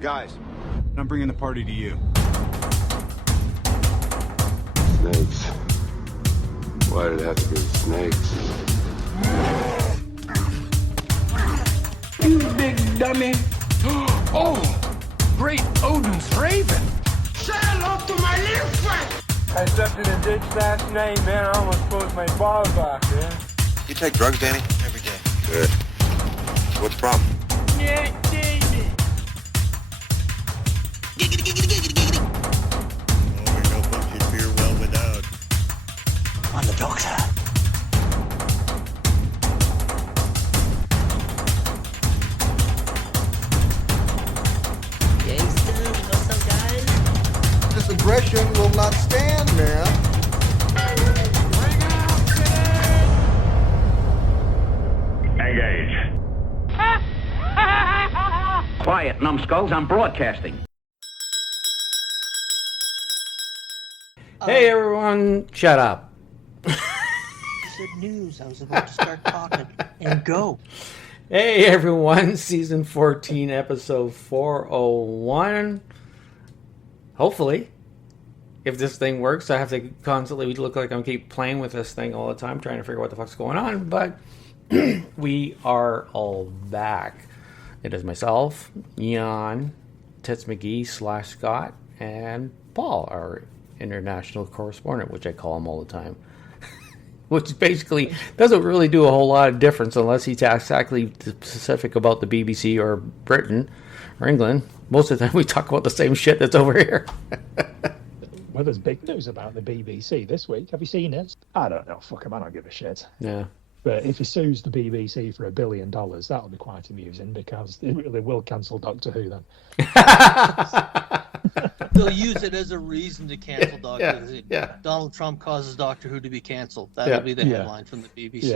Guys, I'm bringing the party to you. Snakes. Why did it have to be snakes? You big dummy. Oh, great Odin's raven. Say hello to my little friend. I stepped in a ditch last night, man. I almost pulled my balls off, man. You take drugs, Danny? Every day. Good. What's the problem? Yeah, David. Giggity, giggity, giggity, giggity. Oh, no punchy beer well without. I'm the doctor. Gangsters, what's up, guys? This aggression will not stand, man. Engage. Quiet, numbskulls. I'm broadcasting. Hey, everyone, shut up. You said news. I was about to start talking and go. Hey, everyone, season 14, episode 401. Hopefully, if this thing works, I have to constantly look like I'm keep playing with this thing all the time, trying to figure out what the fuck's going on, but we are all back. It is myself, Jan, Tits McGee / Scott, and Paul, our international correspondent, which I call him all the time. Which basically doesn't really do a whole lot of difference unless he's exactly specific about the BBC or Britain or England. Most of the time we talk about the same shit that's over here. Well, there's big news about the BBC this week. Have you seen it? I don't know. Fuck him. I don't give a shit. Yeah. But if he sues the BBC for $1 billion, that'll be quite amusing because they really will cancel Doctor Who then. They'll use it as a reason to cancel Doctor Who. Yeah. Donald Trump causes Doctor Who to be canceled. That'll be the headline from the BBC.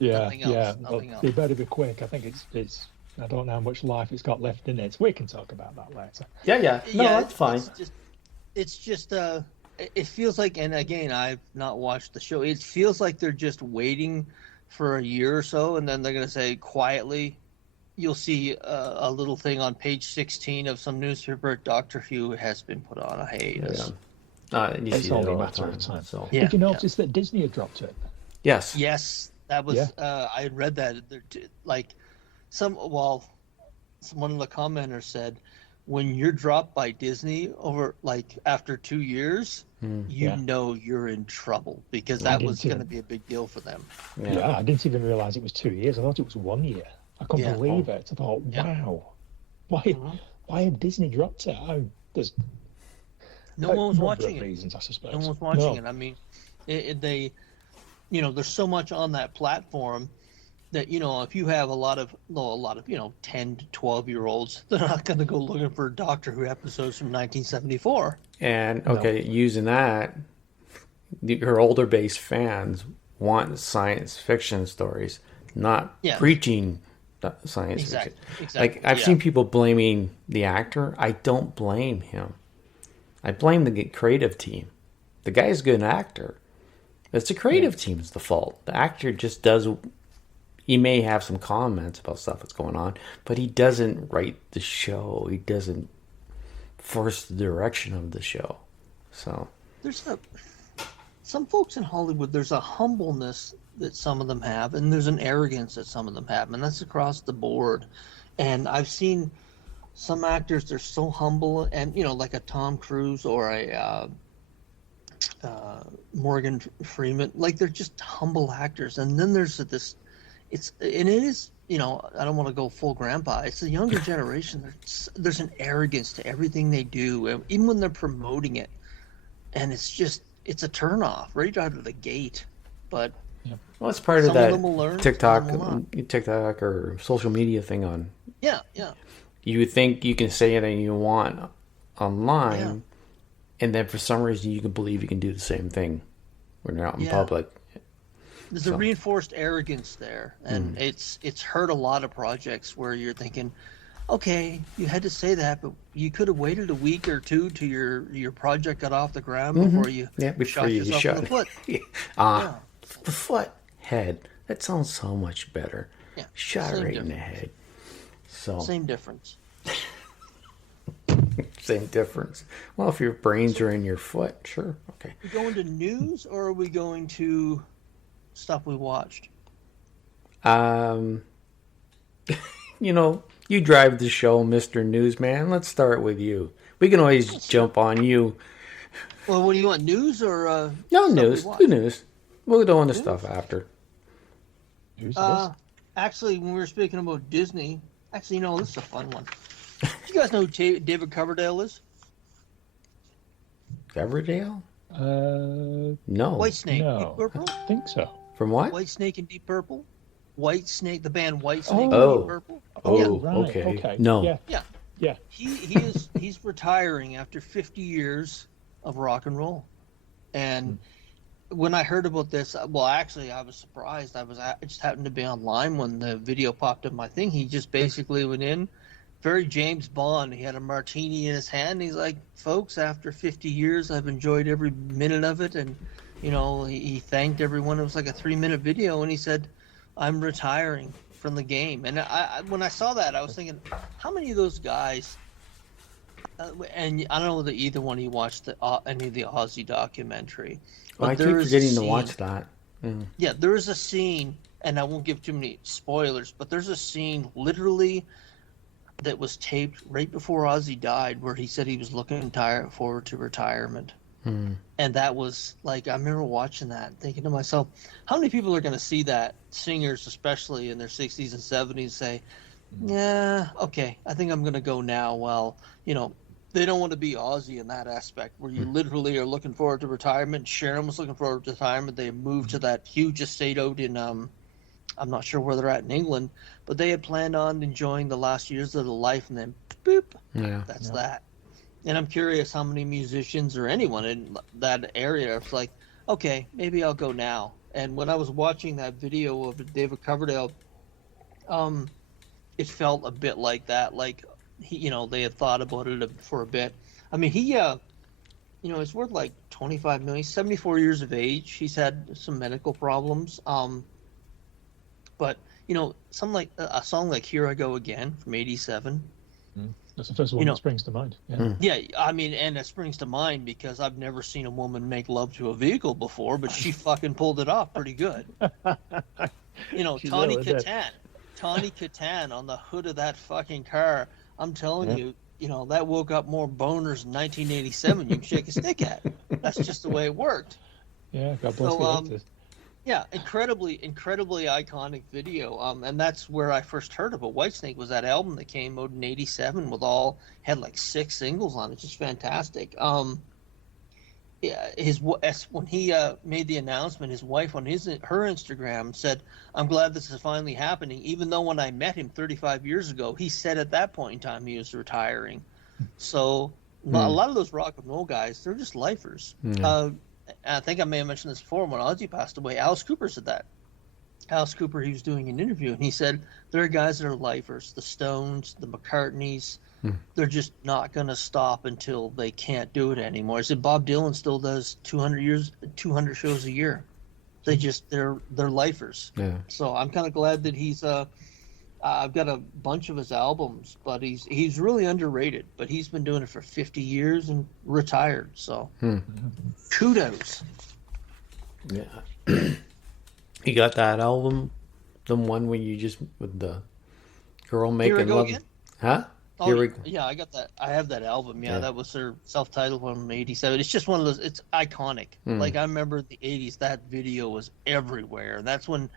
Nothing else. Nothing else. They better be quick. I think it's. I don't know how much life it's got left in it. We can talk about that later. Yeah. No, that's fine. It's just it feels like, and again, I've not watched the show. It feels like they're just waiting for a year or so, and then they're going to say quietly, you'll see a little thing on page 16 of some newspaper, Doctor Who has been put on a hiatus. Yeah. It's only a matter of time. So. Yeah, Did you notice that Disney had dropped it? Yes. Yes, that was. I had read that. One of the commenters said, when you're dropped by Disney over after 2 years, you know you're in trouble because that was going to be a big deal for them. Yeah, I didn't even realize it was 2 years. I thought it was 1 year. I couldn't believe it. I thought, wow, why had Disney dropped it? There's no one was watching it. Reasons, I suspect. No one was watching it. I mean, there's so much on that platform that, if you have a lot of 10 to 12-year-olds, they're not going to go looking for Doctor Who episodes from 1974. And, using that, your older base fans want science fiction stories, not preaching science fiction. Exactly. I've seen people blaming the actor. I don't blame him. I blame the creative team. The guy's a good actor. It's the creative team's the fault. The actor just does... He may have some comments about stuff that's going on, but he doesn't write the show. He doesn't force the direction of the show. So there's some folks in Hollywood. There's a humbleness that some of them have, and there's an arrogance that some of them have, and that's across the board. And I've seen some actors, they're so humble, and like a Tom Cruise or a Morgan Freeman, they're just humble actors. And then there's this. It is, I don't want to go full grandpa. It's the younger generation. There's an arrogance to everything they do, even when they're promoting it. And it's a turnoff right out of the gate. But well, it's part of that TikTok or social media thing on. Yeah. You think you can say anything you want online, and then for some reason you can believe you can do the same thing when you're out in public. There's a reinforced arrogance there, and it's hurt a lot of projects where you're thinking, okay, you had to say that, but you could have waited a week or two till your project got off the ground before you shot yourself in the foot. The foot, head. That sounds so much better. Yeah, shot right in the head. So same difference. same difference. Well, if your brains are in your foot, sure, okay. Are we going to news or are we going to stuff we watched? You know, you drive the show, Mr. Newsman. Let's start with you. We can always jump on you. Well, what do you want, news or no news? Do news. We'll go on the stuff after. Actually, when we were speaking about Disney, actually, you know, this is a fun one. Do you guys know who David Coverdale is? Coverdale? No. Whitesnake, No, Deep Purple? I don't think so. From what? Whitesnake and Deep Purple? Whitesnake, the band Whitesnake Oh. and Deep Purple? Oh, Yeah. Right, okay. No. Yeah. He's retiring after 50 years of rock and roll. And when I heard about this, well, actually, I was surprised. I just happened to be online when the video popped up my thing. He just basically went in, very James Bond. He had a martini in his hand. He's like, folks, after 50 years, I've enjoyed every minute of it. And, you know, he thanked everyone. It was like a 3-minute video. And he said, I'm retiring from the game. And when I saw that, I was thinking, how many of those guys, and I don't know that either one of you watched any of the Ozzy documentary. Well, I keep forgetting to watch that. Yeah, there is a scene, and I won't give too many spoilers, but there's a scene literally that was taped right before Ozzy died where he said he was looking forward to retirement. And that was like, I remember watching that thinking to myself, how many people are going to see that, singers especially in their 60s and 70s, say, yeah, okay, I think I'm going to go now. Well, you know, they don't want to be Ozzy in that aspect where you literally are looking forward to retirement. Sharon was looking forward to retirement. They moved to that huge estate out in, I'm not sure where they're at in England, but they had planned on enjoying the last years of their life, and then boop, that's that. And I'm curious how many musicians or anyone in that area are like, okay, maybe I'll go now. And when I was watching that video of David Coverdale, it felt a bit like that. Like, they had thought about it for a bit. I mean, he, he's worth like $25 million, 74 years of age. He's had some medical problems. But, something like a song like Here I Go Again from 87. That's the first one that springs to mind. Yeah, I mean, and it springs to mind because I've never seen a woman make love to a vehicle before, but she fucking pulled it off pretty good. Tawny Katan on the hood of that fucking car. I'm telling you, that woke up more boners in 1987 you can shake a stick at. That's just the way it worked. Yeah, God bless the actors. Yeah, incredibly iconic video. And that's where I first heard about Whitesnake, was that album that came out in 87 had like 6 singles on it. Just fantastic. When he made the announcement, his wife on her Instagram said, I'm glad this is finally happening, even though when I met him 35 years ago, he said at that point in time he was retiring. So a lot of those rock and roll guys, they're just lifers. I think I may have mentioned this before. When Ozzy passed away, Alice Cooper said that. Alice Cooper, he was doing an interview, and he said, there are guys that are lifers, the Stones, the McCartneys, they're just not going to stop until they can't do it anymore. He said Bob Dylan still does 200 shows a year. They're lifers. Yeah. So I'm kind of glad that he's I've got a bunch of his albums, but he's really underrated. But he's been doing it for 50 years and retired. So kudos. Yeah. You got that album, the one where you just with the girl making love. Again? Huh? Oh, yeah, I got that. I have that album. Yeah, that was their self-titled one from '87. It's just one of those. It's iconic. Like I remember the '80s. That video was everywhere. That's when,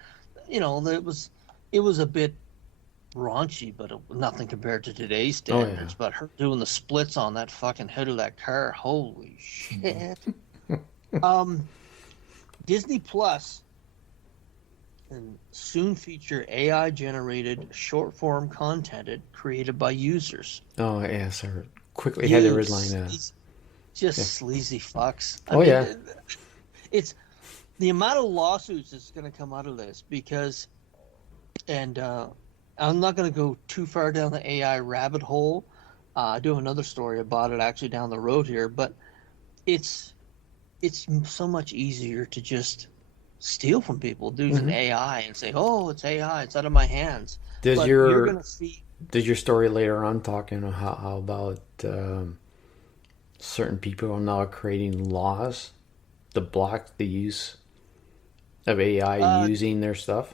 it was a bit raunchy, but nothing compared to today's standards. But her doing the splits on that fucking head of that car, holy shit. Disney Plus and soon feature AI generated short form content created by users. Oh yeah, sir. Quickly had to redline that. Just sleazy fucks. I mean, it's the amount of lawsuits that's going to come out of this because, and I'm not going to go too far down the AI rabbit hole. I do have another story about it actually down the road here, but it's so much easier to just steal from people using AI and say, "Oh, it's AI, it's out of my hands." Does your story later on talking how about certain people are now creating laws to block the use of AI using their stuff?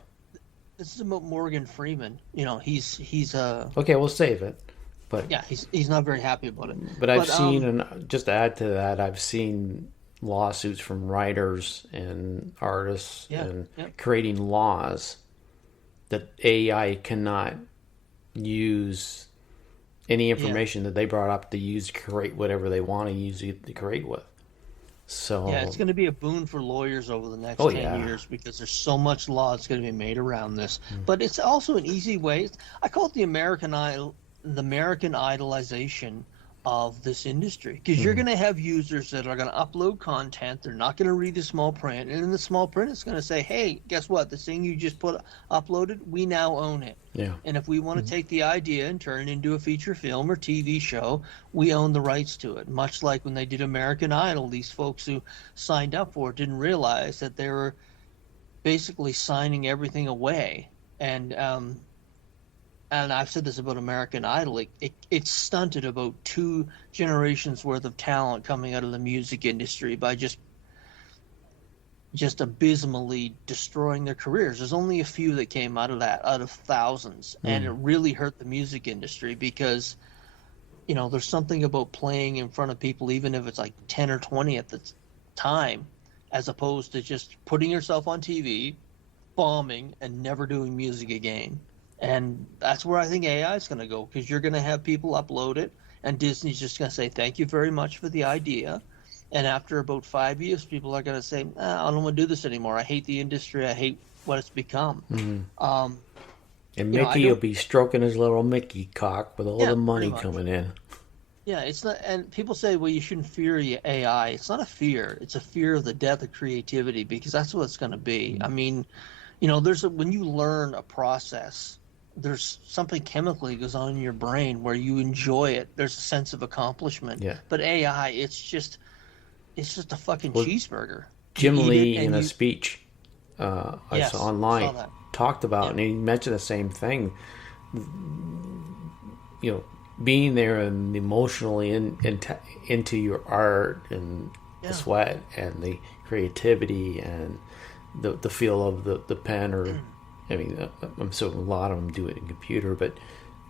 This is about Morgan Freeman. You know, he's Okay, we'll save it. But yeah, he's not very happy about it. But I've seen, and just to add to that, I've seen lawsuits from writers and artists creating laws that AI cannot use any information that they brought up to use to create whatever they want to use it to create with. So yeah, it's going to be a boon for lawyers over the next 10 years because there's so much law that's going to be made around this. But it's also an easy way. I call it the American idolization of this industry, because you're going to have users that are going to upload content. They're not going to read the small print, and in the small print it's going to say, hey, guess what, this thing you just uploaded, we now own it. And if we want to take the idea and turn it into a feature film or TV show, we own the rights to it. Much like when they did American Idol, these folks who signed up for it didn't realize that they were basically signing everything away. And I've said this about American Idol, it stunted about 2 generations worth of talent coming out of the music industry by just abysmally destroying their careers. There's only a few that came out of that, out of thousands. And it really hurt the music industry because, you know, there's something about playing in front of people, even if it's like 10 or 20 at the time, as opposed to just putting yourself on TV, bombing, and never doing music again. And that's where I think AI is going to go, because you're going to have people upload it, and Disney's just going to say, thank you very much for the idea. And after about 5 years, people are going to say, I don't want to do this anymore. I hate the industry. I hate what it's become. And Mickey will be stroking his little Mickey cock with all the money coming in. Yeah, it's not. And people say, well, you shouldn't fear AI. It's not a fear. It's a fear of the death of creativity, because that's what it's going to be. I mean, you know, when you learn a process, there's something chemically goes on in your brain where you enjoy it. There's a sense of accomplishment. But AI, it's just a fucking cheeseburger. Jim Lee, in a speech I saw online, talked about, and he mentioned the same thing. You know, being there and emotionally into your art and the sweat and the creativity and the feel of the pen, or I mean, I'm assuming a lot of them do it in computer, but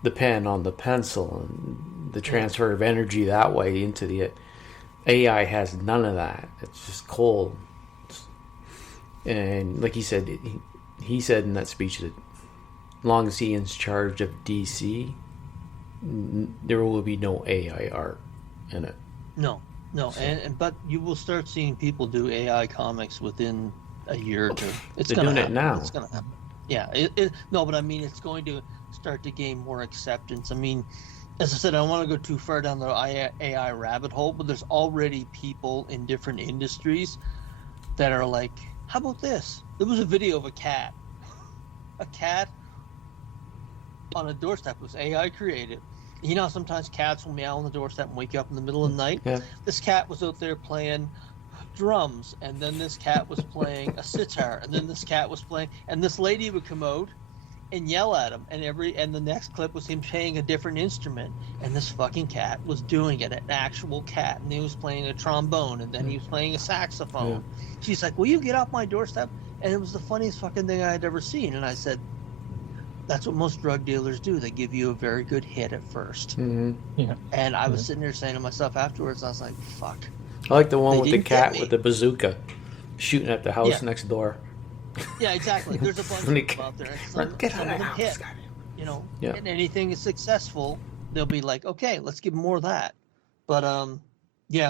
the pen on the pencil and the transfer of energy that way into the AI has none of that. It's just cold. And like he said, he said in that speech that as long as he is in charge of DC, there will be no AI art in it. No. So. But you will start seeing people do AI comics within a year or two. They're doing it now. It's going to happen. Yeah. No, but I mean, it's going to start to gain more acceptance. I mean, as I said, I don't want to go too far down the AI rabbit hole, but there's already people in different industries that are like, how about this? There was a video of a cat on a doorstep. It was AI created. You know, sometimes cats will meow on the doorstep and wake you up in the middle of the night. Yeah. This cat was out there playing drums, and then this cat was playing a sitar, and then this cat was playing, and this lady would come out and yell at him, and the next clip was him playing a different instrument, and this fucking cat was doing it, an actual cat, and he was playing a trombone, and then he was playing a saxophone. She's like, will you get off my doorstep? And it was the funniest fucking thing I had ever seen. And I said, that's what most drug dealers do. They give you a very good hit at first. And I was sitting there saying to myself afterwards, I was like, fuck. I like the one with the cat with the bazooka shooting at the house next door. Yeah, exactly. There's a bunch of them out there. Some of them hit. You know, and anything is successful, they'll be like, okay, let's give more of that. But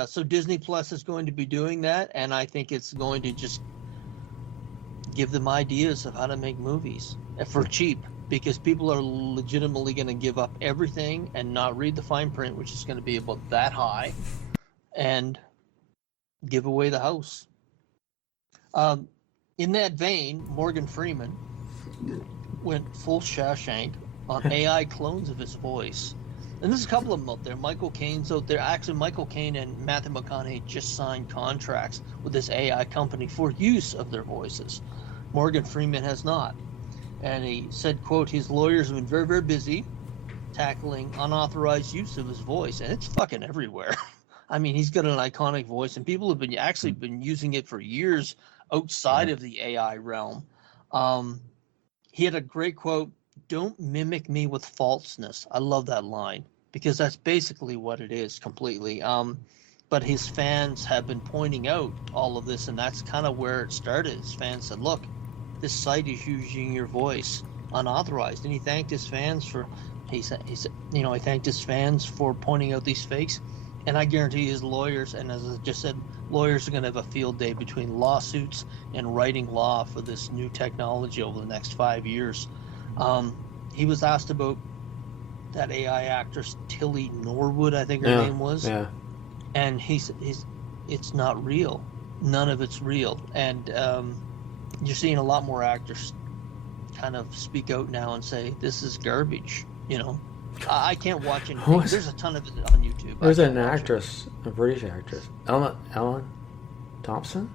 so Disney Plus is going to be doing that, and I think it's going to just give them ideas of how to make movies for cheap, because people are legitimately going to give up everything and not read the fine print, which is going to be about that high, and give away the house. In that vein, Morgan Freeman went full Shawshank on AI clones of his voice. And there's a couple of them out there. Michael Caine's out there. Actually, Michael Caine and Matthew McConaughey just signed contracts with this AI company for use of their voices. Morgan Freeman has not. And he said, quote, his lawyers have been very, very busy tackling unauthorized use of his voice. And it's fucking everywhere. I mean, he's got an iconic voice, and people have been using it for years outside of the AI realm. He had a great quote: "Don't mimic me with falseness." I love that line because that's basically what it is completely. But his fans have been pointing out all of this, and that's kind of where it started. His fans said, "Look, this site is using your voice unauthorized," and he thanked his fans for. He said, he thanked his fans for pointing out these fakes, and I guarantee his lawyers, and as I just said, lawyers are going to have a field day between lawsuits and writing law for this new technology over the next 5 years. He was asked about that AI actress Tilly Norwood, I think her name was, and he said, "It's not real. None of it's real." And you're seeing a lot more actors kind of speak out now and say this is garbage. I can't watch anything. There's a ton of it on YouTube. There's an actress, a British actress, Ellen Thompson.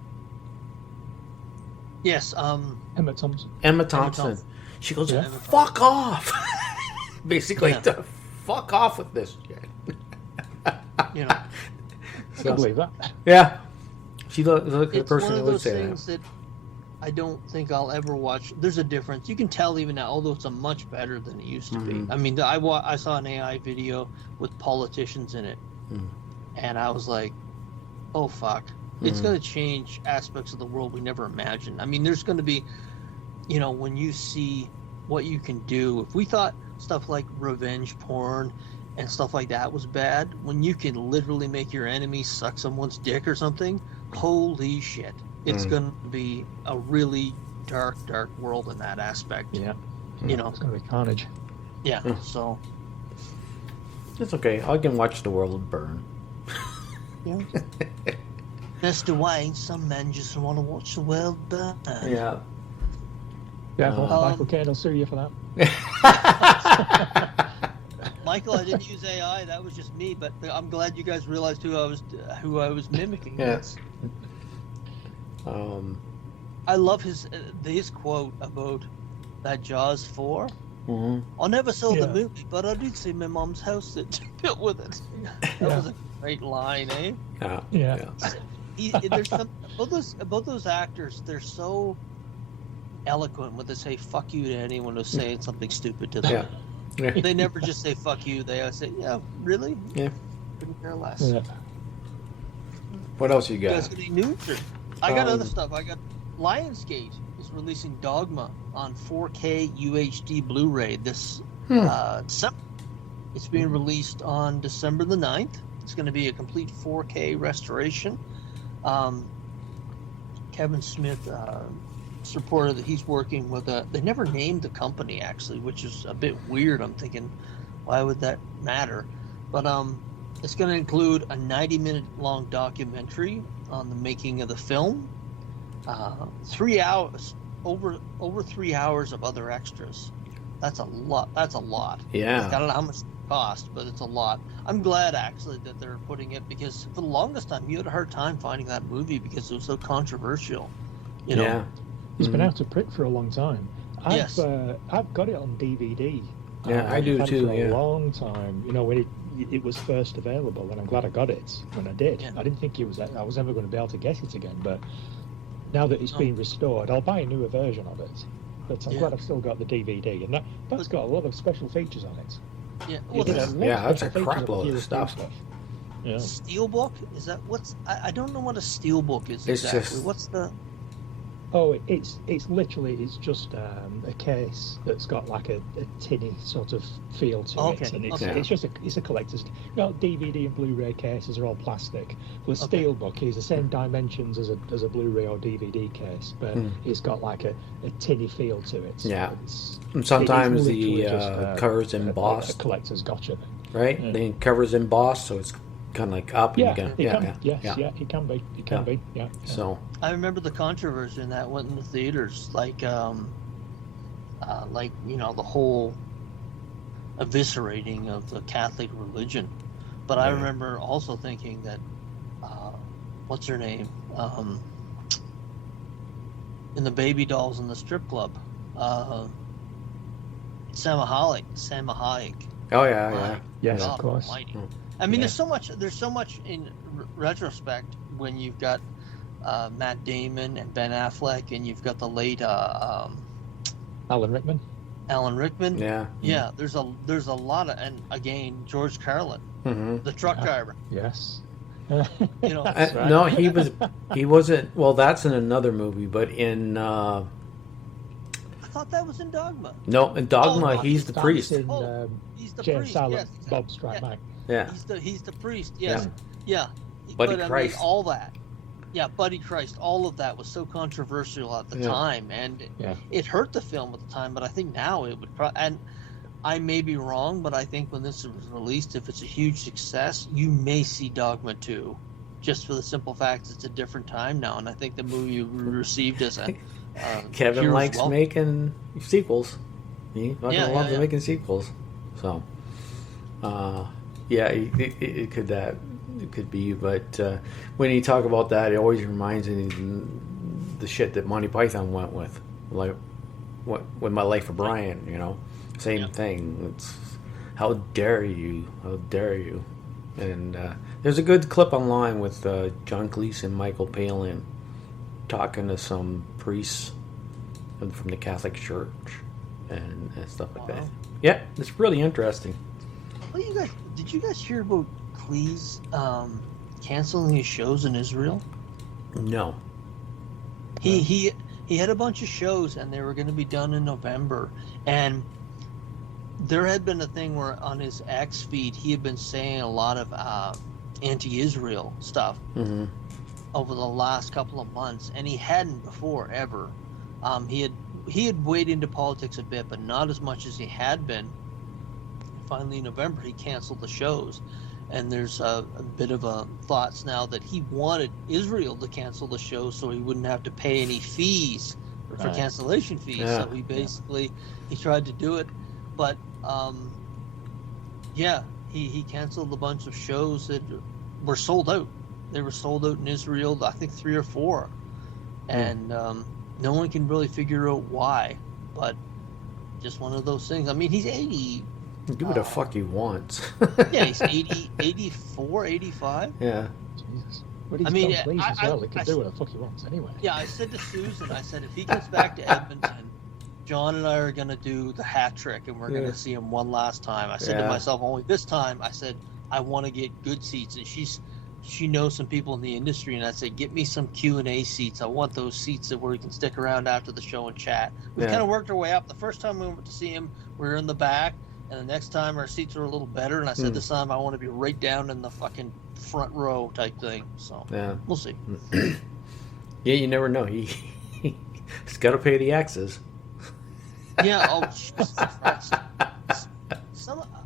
Yes, Emma Thompson. Emma Thompson. She goes, "Fuck off!" Basically, to fuck off with this shit. I can believe that. Yeah, she looks like the it's person one who of would those say things that I don't think I'll ever watch. There's a difference. You can tell even now, although it's a much better than it used to be. I mean, I saw an AI video with politicians in it, and I was like, oh, fuck. It's going to change aspects of the world we never imagined. I mean, there's going to be, when you see what you can do. If we thought stuff like revenge porn and stuff like that was bad, when you can literally make your enemy suck someone's dick or something, holy shit. It's going to be a really dark, dark world in that aspect. Yeah. It's going to be carnage. Yeah, so. it's okay. I can watch the world burn. Yeah. That's the way some men just want to watch the world burn. Yeah. Yeah, Michael Caine will sue you for that. Michael, I didn't use AI. That was just me. But I'm glad you guys realized who I was mimicking. Yes. I love his quote about that Jaws 4. I never saw the movie, but I did see my mom's house that built with it. That was a great line, eh? Yeah. There's some about those actors. They're so eloquent when they say "fuck you" to anyone who's saying something stupid to them. Yeah. They never just say "fuck you." They always say, "Yeah, really? Yeah. Couldn't care less." Yeah. What else you You guys got? got any news? I got other stuff. I got Lionsgate is releasing Dogma on 4K UHD Blu-ray this December. It's being released on December the 9th. It's going to be a complete 4K restoration. Kevin Smith reported that he's working with they never named the company actually, which is a bit weird. I'm thinking, why would that matter? But it's going to include a 90-minute long documentary on the making of the film, 3 hours, over 3 hours of other extras. That's a lot. Yeah. I don't know how much it cost, but it's a lot. I'm glad actually that they're putting it, because for the longest time you had a hard time finding that movie because it was so controversial. You know? Yeah. It's been out of print for a long time. Yes. I've got it on DVD. Yeah, I do I've had too. it for a long time. When it was first available, and I'm glad I got it when I did. Yeah. I didn't think I was ever going to be able to get it again, but now that it's been restored, I'll buy a newer version of it. But I'm glad I've still got the DVD, and that's got a lot of special features on it. Yeah. Well, that's a crap load of stuff. Yeah. Steelbook? Is that I don't know what a steelbook is It's exactly. just- What's the? Oh, it's just a case that's got like a tinny sort of feel to it, and it's a collector's. DVD and Blu-ray cases are all plastic. The Steelbook is the same dimensions as a Blu-ray or DVD case, but it's got like a tinny feel to it. Yeah. And It sometimes is the literally just, cover's a embossed, collector's gotcha. right? Yeah. The cover's embossed, so it's kind of like up. Yeah, And it can be. It can be. Yeah. So I remember the controversy in that went in the theaters, like the whole eviscerating of the Catholic religion. But I remember also thinking that, what's her name, in the Baby Dolls in the strip club, Salma Hayek. Oh yeah. Yes, God of course. almighty. I mean, there's so much in retrospect when you've got Matt Damon and Ben Affleck, and you've got the late Alan Rickman. Yeah. There's a lot of, and again, George Carlin, the truck driver. Yes. Right. No, he wasn't. Well, that's in another movie, but in. I thought that was in Dogma. No, in Dogma, he's the priest. In, he's the James priest. Silent, Yes, Bob Strike Back. Yeah. He's the priest. Yes. Yeah. Buddy but, Christ. I mean, all that. Yeah, Buddy Christ. All of that was so controversial at the time, and it hurt the film at the time. But I think now it would. And I may be wrong, but I think when this was released, if it's a huge success, you may see Dogma 2, just for the simple fact it's a different time now, and I think the movie received as a Kevin likes making sequels. He fucking loves making sequels. So, it could be. But when you talk about that, it always reminds me of the shit that Monty Python went with, like with My Life of Brian. Same thing. It's how dare you? And there's a good clip online with John Cleese and Michael Palin talking to some priests from the Catholic Church and stuff like that. Yeah, it's really interesting. Well, did you guys hear about Cleese canceling his shows in Israel? No. He had a bunch of shows, and they were going to be done in November, and there had been a thing where on his X feed he had been saying a lot of anti-Israel stuff over the last couple of months, and he hadn't before ever. He had waded into politics a bit, but not as much as he had been. Finally, in November, he canceled the shows, and there's a bit of thoughts now that he wanted Israel to cancel the show so he wouldn't have to pay any fees for cancellation fees. So he tried to do it. But, he canceled a bunch of shows that were sold out. They were sold out in Israel, I think 3 or 4. And no one can really figure out why. But just one of those things. I mean, he's 80. Do what the fuck he wants. Yeah, he's 80, 84, 85. Yeah. Jesus. But he's He can do what the fuck he wants anyway. Yeah, I said to Susan, if he comes back to Edmonton, John and I are going to do the hat trick, and we're going to see him one last time. I said to myself, only this time, I said, I want to get good seats. And she knows some people in the industry, and I said, get me some Q&A seats. I want those seats where we can stick around after the show and chat. We kind of worked our way up. The first time we went to see him, we were in the back, and the next time our seats were a little better, and I said, this time I want to be right down in the fucking front row type thing. So, we'll see. Yeah, you never know. He's got to pay the axes. Yeah,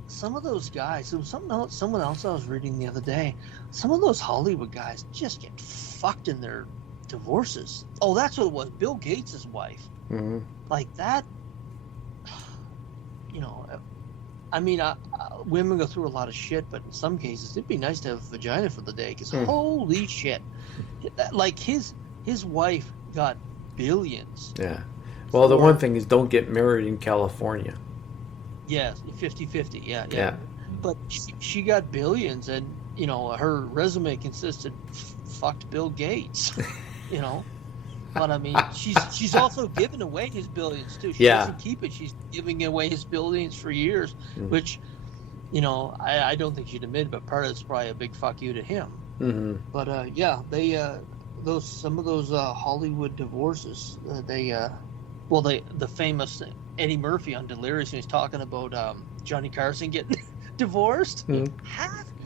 some of those guys. There was someone else I was reading the other day. Some of those Hollywood guys just get fucked in their divorces. Oh, that's what it was. Bill Gates' wife. Like that. I mean, women go through a lot of shit, but in some cases, it'd be nice to have a vagina for the day. Because holy shit, like his wife got billions. Yeah. Well, the one thing is, don't get married in California. Yes, 50-50, yeah. But she got billions, and, her resume consisted fucked Bill Gates, But, I mean, she's also given away his billions, too. She doesn't keep it. She's giving away his billions for years, which, I don't think she'd admit, but part of it's probably a big fuck you to him. But, some of those Hollywood divorces, the famous Eddie Murphy on Delirious, when he's talking about Johnny Carson getting divorced.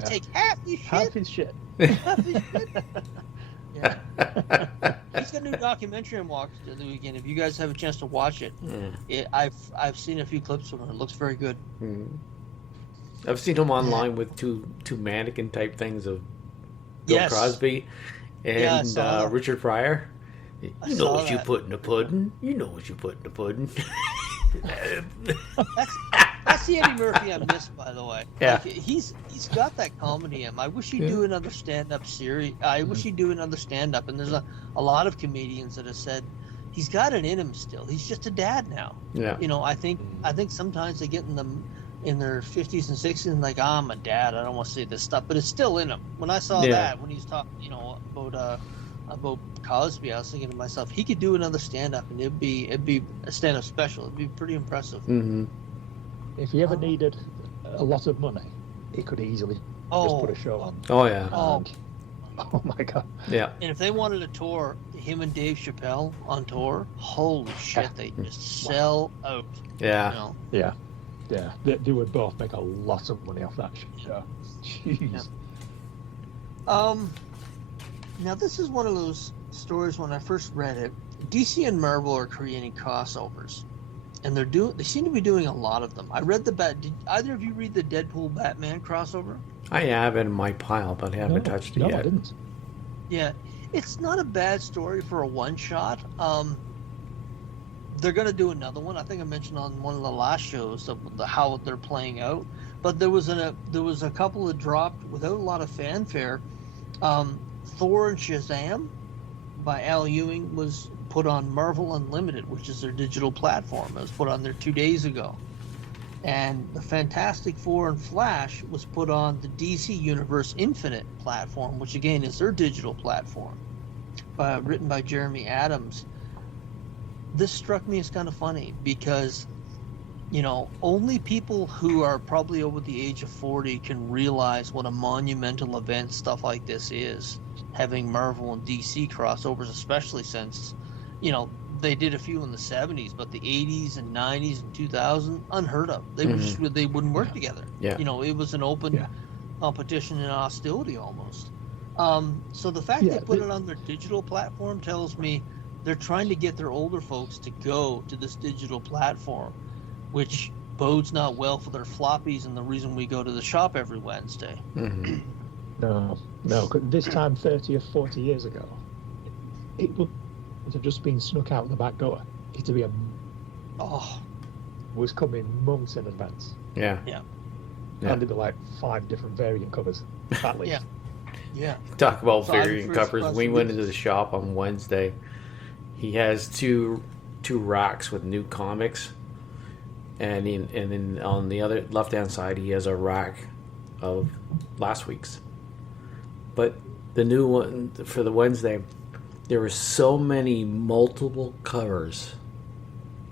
Take half his shit. Half his shit. Yeah. He's got a new documentary I'm watching the weekend. If you guys have a chance to watch it, I've seen a few clips from it. It looks very good. I've seen him online with two mannequin type things of Bill Crosby and Richard Pryor. You know what you put in the pudding. You know what you put in the pudding. That's the Eddie Murphy I missed, by the way. Yeah. Like, he's got that comedy in him. I wish he'd do another stand-up series. I wish he'd do another stand-up. And there's a lot of comedians that have said he's got it in him still. He's just a dad now. Yeah. I think sometimes they get in in their 50s and 60s, and like, I'm a dad, I don't want to see this stuff, but it's still in them. When I saw that, when he was talking, you know, about Cosby, I was thinking to myself, he could do another stand-up, and it'd be a stand-up special. It'd be pretty impressive. Mm-hmm. If he ever needed a lot of money, he could easily just put a show on. Oh yeah. Oh my God. Yeah. And if they wanted a tour, him and Dave Chappelle on tour, holy shit, they just sell out. Yeah. You know? Yeah. Yeah. They would both make a lot of money off that show. Jeez. Yeah. Now this is one of those stories. When I first read it, DC and Marvel are creating crossovers, and they seem to be doing a lot of them. I read did either of you read the Deadpool Batman crossover? I have it in my pile, but I haven't touched it yet. No, I didn't. Yeah, it's not a bad story for a one-shot. They're going to do another one. I think I mentioned on one of the last shows how they're playing out. But there was a couple that dropped without a lot of fanfare. Thor and Shazam by Al Ewing was put on Marvel Unlimited, which is their digital platform. It was put on there 2 days ago. And the Fantastic Four and Flash was put on the DC Universe Infinite platform, which again is their digital platform, written by Jeremy Adams. This struck me as kind of funny because, you know, only people who are probably over the age of 40 can realize what a monumental event stuff like this is, having Marvel and DC crossovers, especially since, you know, they did a few in the 70s, but the 80s and 90s and 2000, unheard of. They they wouldn't work together. Yeah. You know, it was an open competition and hostility almost. So the fact they put it on their digital platform tells me they're trying to get their older folks to go to this digital platform, which bodes not well for their floppies and the reason we go to the shop every Wednesday. Mm-hmm. No. This time 30 or 40 years ago, it would have just been snuck out the back door. It'd be was coming months in advance. Yeah. And there'd be like 5 different variant covers, at least. Yeah. Talk about variant covers. We went into the shop on Wednesday. He has two racks with new comics, and then on the other left-hand side he has a rack of last week's. But the new one for the Wednesday, there were so many multiple covers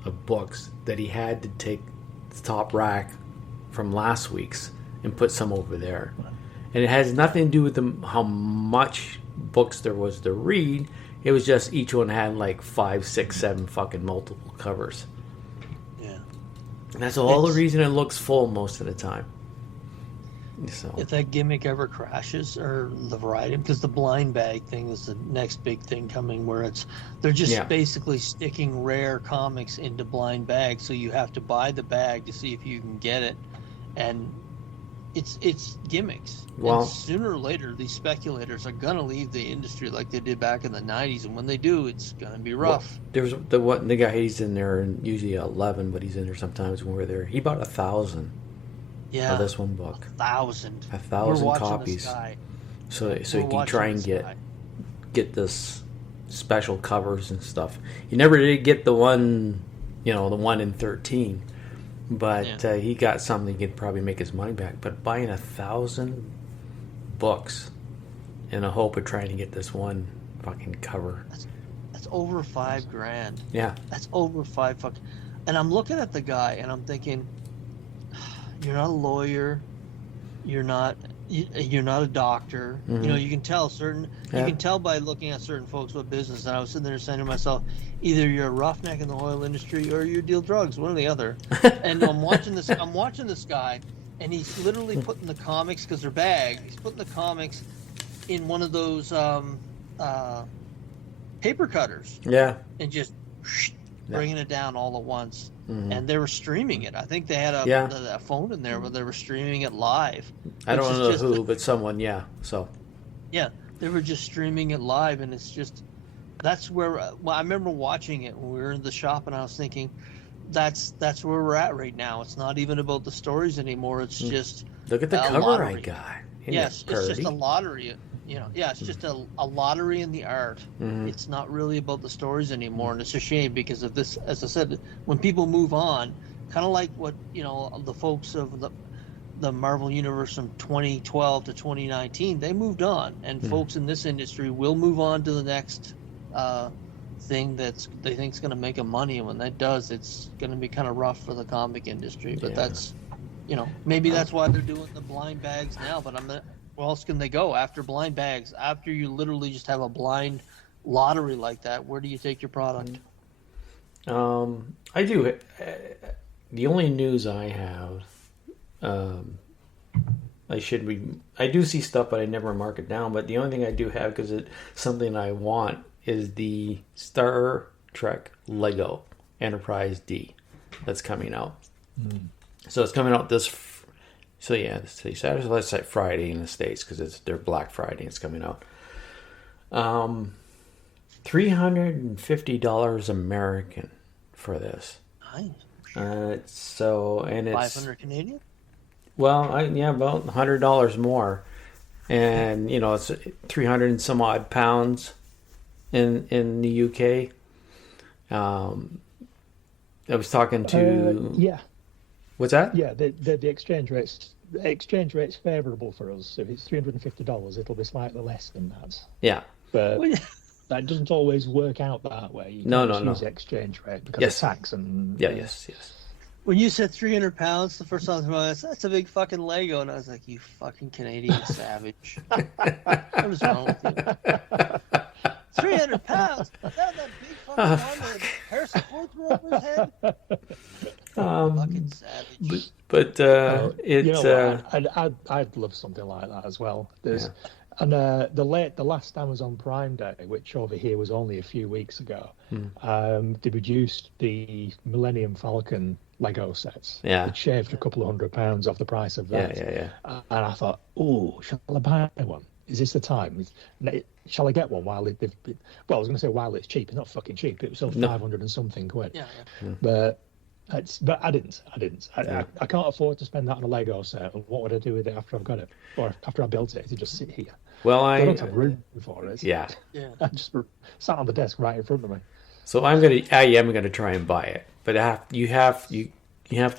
of books that he had to take the top rack from last week's and put some over there. And it has nothing to do with how much books there was to read. It was just each one had like 5, 6, 7 fucking multiple covers. Yeah. And that's all the reason it looks full most of the time. So if that gimmick ever crashes, or the variety, because the blind bag thing is the next big thing coming, where they're just basically sticking rare comics into blind bags, so you have to buy the bag to see if you can get it, and it's gimmicks. Well, and sooner or later, these speculators are gonna leave the industry like they did back in the '90s, and when they do, it's gonna be rough. Well, there's the guy, he's in there, and usually 11, but he's in there sometimes when we're there. He bought 1,000. Yeah, of this one book. 1,000. 1,000 copies. So he can try and get this special covers and stuff. He never did get the one, the 1 in 13, but he got something he could probably make his money back. But buying 1,000 books in a hope of trying to get this one fucking cover. That's over $5,000. Yeah, that's over $5,000. And I'm looking at the guy and I'm thinking, you're not a lawyer, you're not a doctor. Mm-hmm. You can tell you can tell by looking at certain folks what business. And I was sitting there saying to myself, either you're a roughneck in the oil industry or you deal drugs, one or the other. And I'm watching this guy, and he's literally putting the comics, because they're bagged, he's putting the comics in one of those paper cutters. Yeah. And just bringing it down all at once. Mm-hmm. And they were streaming it. I think they had a phone in there where they were streaming it live. I don't know who, but someone, So. Yeah, they were just streaming it live, and it's just, that's where, I remember watching it when we were in the shop, and I was thinking, that's where we're at right now. It's not even about the stories anymore. It's just look at the cover lottery. I got. Yes, it's just a lottery. It's just a lottery in the art. Mm-hmm. It's not really about the stories anymore, and it's a shame because of this. As I said, when people move on, kind of like what the folks of the Marvel Universe from 2012 to 2019, they moved on, and folks in this industry will move on to the next thing that they think is going to make them money, and when that does, it's going to be kind of rough for the comic industry. But that's, maybe that's why they're doing the blind bags now. But where else can they go after blind bags? After you literally just have a blind lottery like that, where do you take your product? I do. The only news I have, I do see stuff, but I never mark it down. But the only thing I do have, because it's something I want, is the Star Trek Lego Enterprise D that's coming out. So it's coming out Saturday, let's say Friday in the States, because it's their Black Friday. It's coming out. $350 American for this. Nice. And it's 500 Canadian. Well, about $100 more, and it's 300 and some odd pounds in the UK. I was talking to What's that? Yeah, the exchange rate's favourable for us. If it's $350, it'll be slightly less than that. Yeah, but that doesn't always work out that way. You no. Use the exchange rate because of tax and yes. When you said 300 pounds, the first time I was that's a big fucking Lego, and I was like, you fucking Canadian savage. What is wrong with you? 300 pounds? That big fucking one with Harrison Ford threw over his head? Fucking savage. But I'd love something like that as well. And the last Amazon Prime Day, which over here was only a few weeks ago, they produced the Millennium Falcon Lego sets. Yeah. It shaved a couple of £100 off the price of that. Yeah. And I thought, shall I buy one? Is this the time? Shall I get one while I was going to say while it's cheap. It's not fucking cheap. It was still 500 and something quid. Yeah. But I didn't. I can't afford to spend that on a Lego set. And what would I do with it after I've got it, or after I built it? To just sit here. Well, I don't have room for it. Yeah. I just sat on the desk right in front of me. So I am gonna try and buy it, but you have to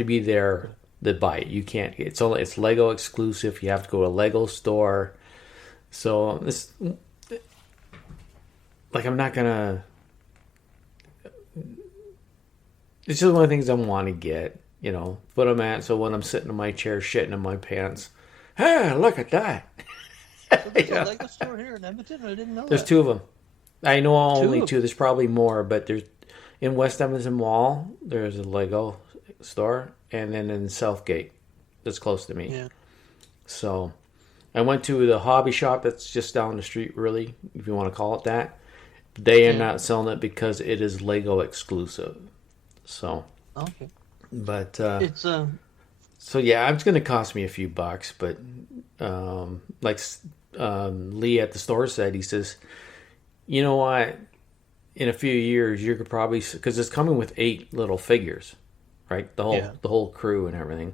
be there to buy it. You can't. It's Lego exclusive. You have to go to a Lego store. So this, I'm not gonna. It's just one of the things I want to get, put them at, so when I'm sitting in my chair shitting in my pants, hey, look at that. So there's a Lego store here in Edmonton? I didn't know There's two of them. I know only two. There's probably more, but there's in West Edmonton Mall, there's a Lego store, and then in Southgate, that's close to me. Yeah. So I went to the hobby shop that's just down the street, really, if you want to call it that. They are not selling it because it is Lego exclusive. So, okay, but it's so yeah, it's going to cost me a few bucks. But Lee at the store said, he says, you know what? In a few years, you could probably, because it's coming with 8 little figures, right? The whole crew and everything.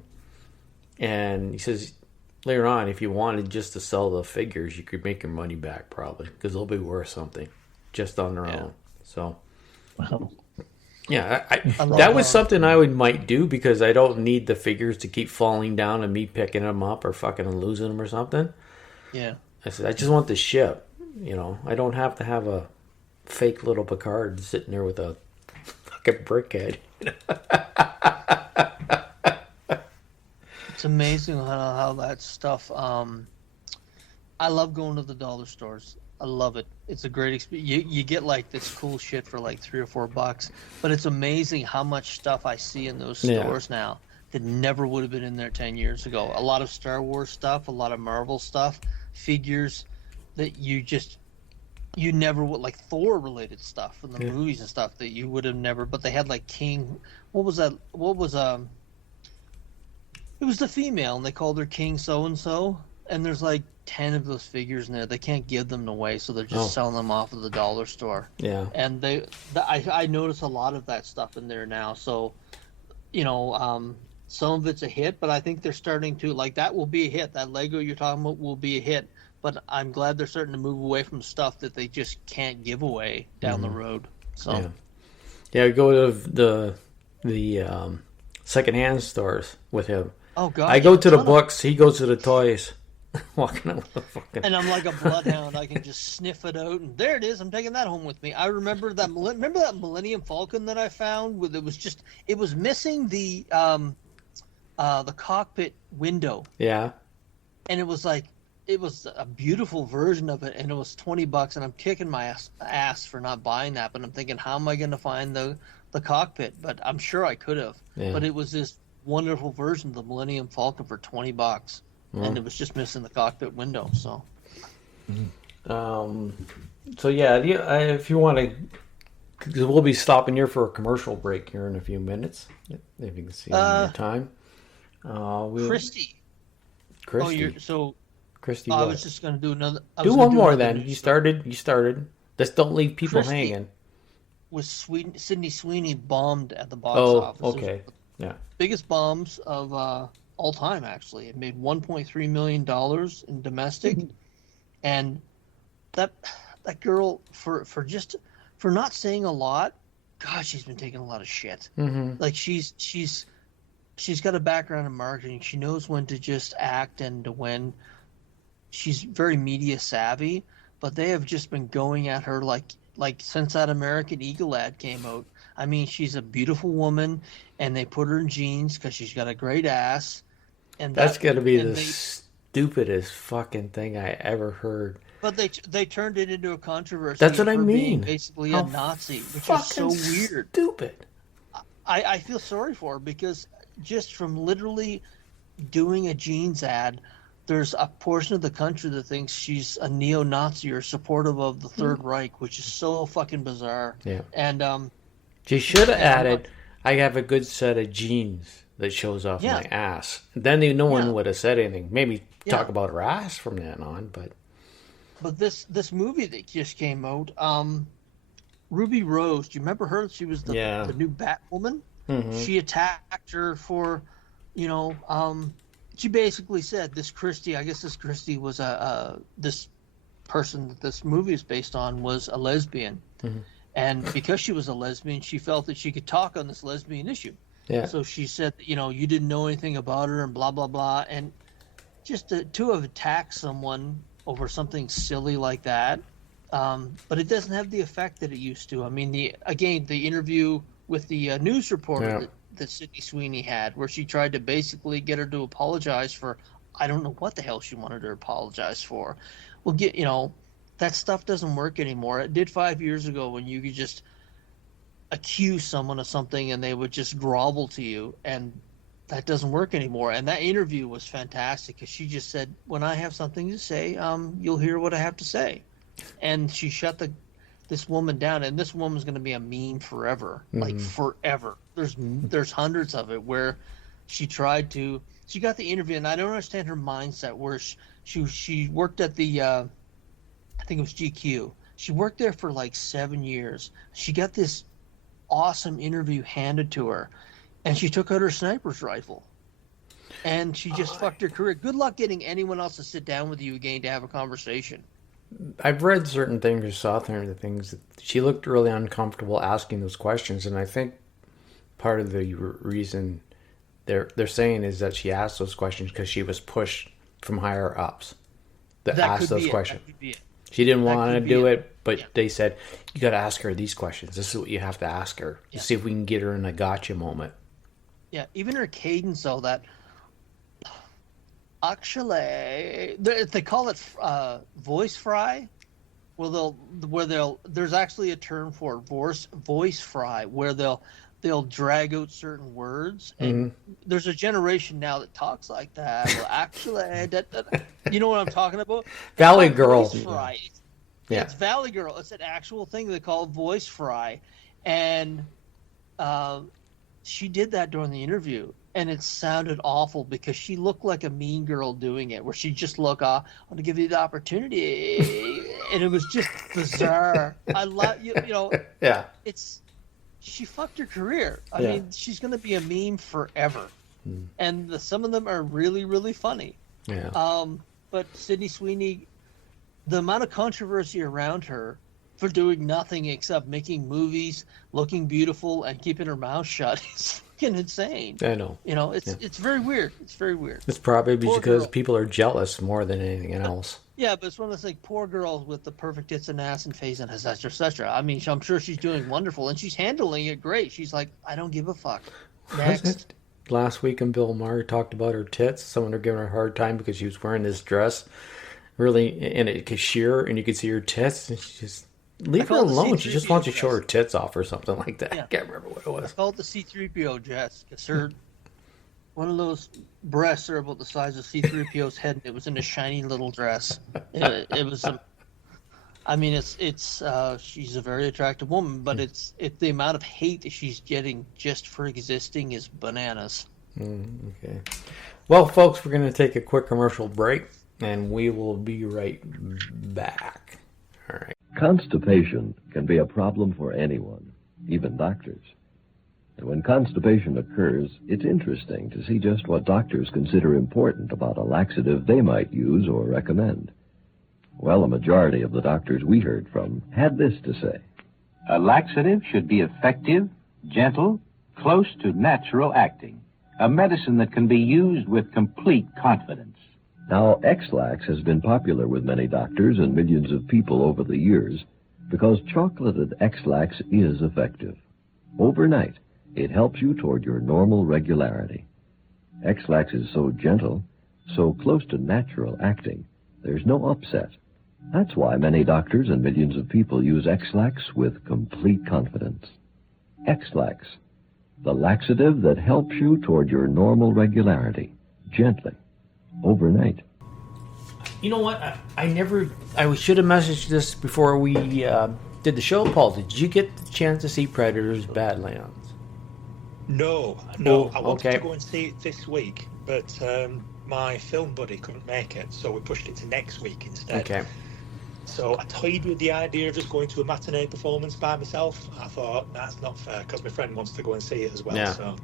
And he says later on, if you wanted just to sell the figures, you could make your money back probably because they'll be worth something just on their own. So. Wow. Yeah, that was something I might do because I don't need the figures to keep falling down and me picking them up or fucking losing them or something. Yeah. I said, I just want the ship. I don't have to have a fake little Picard sitting there with a fucking brickhead. It's amazing how that stuff. I love going to the dollar stores. I love it. It's a great experience. You get this cool shit for $3 or $4, but it's amazing how much stuff I see in those stores now that never would have been in there 10 years ago. A lot of Star Wars stuff, a lot of Marvel stuff, figures that you never would, like Thor related stuff from the movies and stuff that you would have never, but they had King, what was that? It was the female and they called her King so-and-so. And there's 10 of those figures in there. They can't give them away, so they're just selling them off at the dollar store. Yeah. And I notice a lot of that stuff in there now. So, some of it's a hit, but I think they're starting to that will be a hit. That Lego you're talking about will be a hit. But I'm glad they're starting to move away from stuff that they just can't give away down the road. So. Yeah. Go to the secondhand stores with him. Oh God! I go to the books. He goes to the toys. Walking out the fucking. And I'm like a bloodhound. I can just sniff it out, and there it is. I'm taking that home with me. I remember that. Remember that Millennium Falcon that I found? With it was missing the cockpit window. Yeah. And it was a beautiful version of it, and it was $20, and I'm kicking my ass for not buying that. But I'm thinking, how am I going to find the cockpit? But I'm sure I could have. Yeah. But it was this wonderful version of the Millennium Falcon for $20. And it was just missing the cockpit window. So, so yeah, if you want to, we'll be stopping here for a commercial break here in a few minutes. If you can see on your time. Christy. Oh, Christy. I was just going to do another. Do one more then. You started. Just don't leave people hanging. Was Sydney Sweeney bombed at the box office? Oh, okay. Yeah. Biggest bombs of all time, actually. It made $1.3 million in domestic, and that girl for not saying a lot, God, she's been taking a lot of shit. Mm-hmm. Like she's got a background in marketing. She knows when to just act and when. She's very media savvy, but they have just been going at her like since that American Eagle ad came out. I mean, she's a beautiful woman, and they put her in jeans because she's got a great ass. And that's got to be the stupidest fucking thing I ever heard. But they turned it into a controversy. That's what I mean. Basically a Nazi, which is so weird. Stupid. I feel sorry for her because just from literally doing a jeans ad, there's a portion of the country that thinks she's a neo-Nazi or supportive of the Third Reich, which is so fucking bizarre. Yeah. And she should have added, I have a good set of jeans that shows off my ass. Then no one would have said anything. Maybe talk about her ass from then on, but this movie that just came out, Ruby Rose, do you remember her? She was the new Batwoman. Mm-hmm. She attacked her for, she basically said this Christie was this person that this movie is based on was a lesbian. Mm-hmm. And because she was a lesbian, she felt that she could talk on this lesbian issue. Yeah. So she said, you didn't know anything about her and blah, blah, blah. And just to have attacked someone over something silly like that, but it doesn't have the effect that it used to. I mean, the interview with the news reporter that Sydney Sweeney had, where she tried to basically get her to apologize for, I don't know what the hell she wanted her to apologize for. Well, that stuff doesn't work anymore. It did 5 years ago when you could just accuse someone of something and they would just grovel to you, and that doesn't work anymore. And that interview was fantastic because she just said, when I have something to say, you'll hear what I have to say. And she shut this woman down, and this woman's going to be a meme forever, like forever. There's hundreds of it where she got the interview, and I don't understand her mindset where she worked at the I think it was GQ. She worked there for like 7 years. She got this awesome interview handed to her, and she took out her sniper's rifle, and she just fucked her career. Good luck getting anyone else to sit down with you again to have a conversation. I've read certain things or saw certain things. She looked really uncomfortable asking those questions, and I think part of the reason they're saying is that she asked those questions because she was pushed from higher ups that asked those questions. That could be it. She didn't want to do it, but they said, you got to ask her these questions. This is what you have to ask her to see if we can get her in a gotcha moment. Yeah, even her cadence, though, that actually, they call it voice fry, there's actually a term for voice fry, where they'll drag out certain words, and there's a generation now that talks like that. Well, actually, you know what I'm talking about? Valley Girl. Voice fry. Yeah, it's Valley Girl. It's an actual thing they call voice fry, and she did that during the interview, and it sounded awful because she looked like a mean girl doing it, where she just looked, I want to give you the opportunity, and it was just bizarre. I love Yeah. She fucked her career. I mean, she's going to be a meme forever. And some of them are really, really funny. Yeah. But Sydney Sweeney, the amount of controversy around her for doing nothing except making movies, looking beautiful, and keeping her mouth shut fucking insane. I know. You know, it's very weird. It's very weird. It's probably Poor because girl. people are jealous more than anything else. Yeah, but it's one of those like poor girls with the perfect tits and ass and face and etc. etc. I mean, I'm sure she's doing wonderful and she's handling it great. She's like, I don't give a fuck. Next. Last week when Bill Maher talked about her tits, someone were giving her a hard time because she was wearing this dress, really in a cashier, and you could see her tits, and she just leave her alone. She just wants to show her tits off or something like that. Yeah. I can't remember what it was. I call it the C-3PO dress because her one of those breasts are about the size of C-3PO's head, and it was in a shiny little dress. It was I mean, it's she's a very attractive woman, but it's the amount of hate that she's getting just for existing is bananas. Okay. Well, folks, we're going to take a quick commercial break, and we will be right back. All right. Constipation can be a problem for anyone, even doctors. And when constipation occurs, it's interesting to see just what doctors consider important about a laxative they might use or recommend. Well, a majority of the doctors we heard from had this to say. A laxative should be effective, gentle, close to natural acting. A medicine that can be used with complete confidence. Now, X-Lax has been popular with many doctors and millions of people over the years because chocolated X-Lax is effective. Overnight, it helps you toward your normal regularity. X-Lax is so gentle, so close to natural acting, there's no upset. That's why many doctors and millions of people use X-Lax with complete confidence. X-Lax, the laxative that helps you toward your normal regularity, gently, overnight. You know what? I should have messaged this before we did the show, Paul. Did you get the chance to see Predator's Badlands? No. Oh, I wanted okay. to go and see it this week, but my film buddy couldn't make it, so we pushed it to next week instead. Okay. So I toyed with the idea of just going to a matinee performance by myself. I thought, that's not fair, because my friend wants to go and see it as well, Yeah. so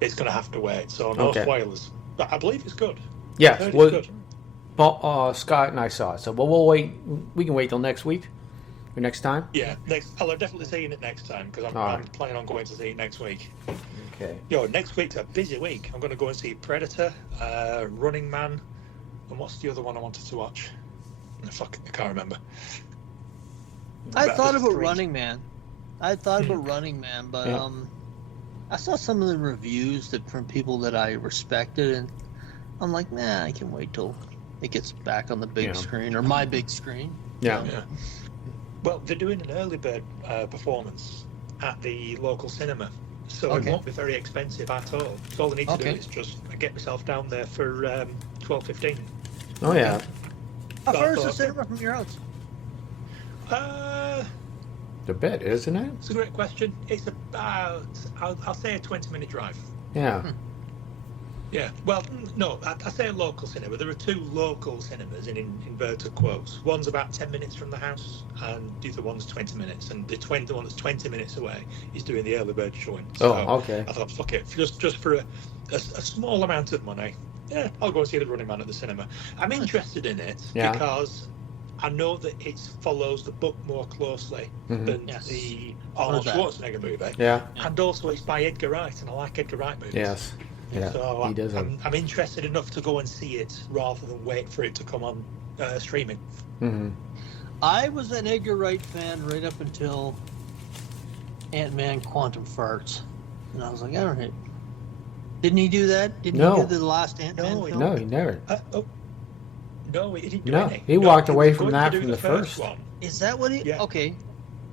it's going to have to wait. So no spoilers. But I believe it's good. Yes. It's good. Well, Scott and I saw it, so we'll wait. We can wait till next week or next time. Yeah, I'll definitely see it next time, because I'm planning on going to see it next week. Okay. Next week's a busy week. I'm going to go and see Predator, Running Man, and what's the other one I wanted to watch? I can't remember. I thought about Running Man. but I saw some of the reviews from people that I respected, and I'm like, nah, I can wait till it gets back on the big screen or my big screen. Yeah. Well, they're doing an early bird performance at the local cinema, so it won't be very expensive at all. So all I need to do is just get myself down there for $12.15. Oh yeah. How far is the cinema from your house? The bit, isn't it? It's a great question. It's about, I'll say a 20-minute drive. Yeah. Yeah. Well, no, I say a local cinema. There are two local cinemas in inverted quotes. One's about 10 minutes from the house, and the other one's 20 minutes. And the one that's 20 minutes away is doing the early bird showing. So okay. I thought, fuck it, just for a small amount of money, I'll go and see the Running Man at the cinema. I'm interested in it because I know that it follows the book more closely than the Arnold Schwarzenegger movie. Yeah. And also it's by Edgar Wright, and I like Edgar Wright movies. Yes. Yeah, so he does. I'm interested enough to go and see it rather than wait for it to come on streaming. Mm-hmm. I was an Edgar Wright fan right up until Ant-Man Quantum Farts. And I was like, I don't know. Didn't he do that? Didn't he do the last Ant-Man film? No, he never. No, he didn't do any. He walked away from that from the first one. Is that what he... Yeah. Okay.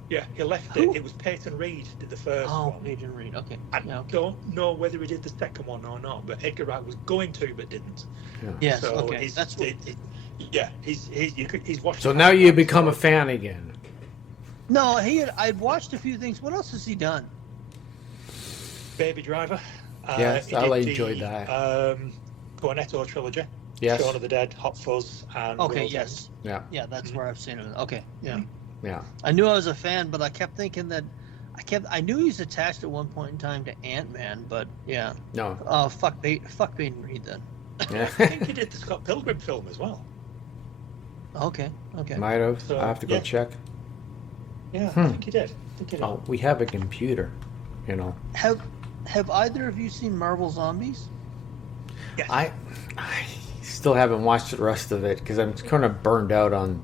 Yeah, he left it. It was Peyton Reed did the first one. Oh, Peyton Reed, okay. I don't know whether he did the second one or not, but Edgar Wright was going to, but didn't. Yeah. Yes, so okay. That's what... he's watched. So now you become a fan again. No, I'd watched a few things. What else has he done? Baby Driver. Yes, I enjoyed that. Cornetto trilogy. Yes. Shaun of the Dead, Hot Fuzz, and yes. Yeah, that's where I've seen him. Okay, yeah. Yeah. I knew I was a fan, but I kept thinking that I knew he was attached at one point in time to Ant-Man, but yeah. No. Fuck Peyton Reed then. I think he did the Scott Pilgrim film as well. Okay. Might have. So, I have to go check. Yeah, I think he did. Oh, we have a computer, Have Have either of you seen Marvel Zombies? Yes. I still haven't watched the rest of it because I'm kind of burned out on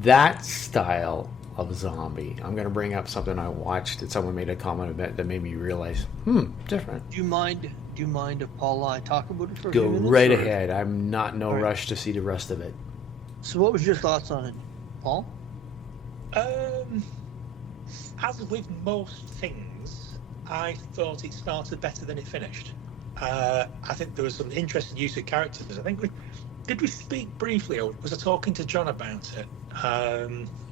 that style of zombie. I'm going to bring up something I watched that someone made a comment about that made me realize, different. Do you mind if Paul and I talk about it for a Go few minutes? right ahead. I'm not in no All right. rush to see the rest of it. So what was your thoughts on it, Paul? As with most things, I thought it started better than it finished. I think there was some interesting use of characters. I think did we speak briefly, or was I talking to John about it?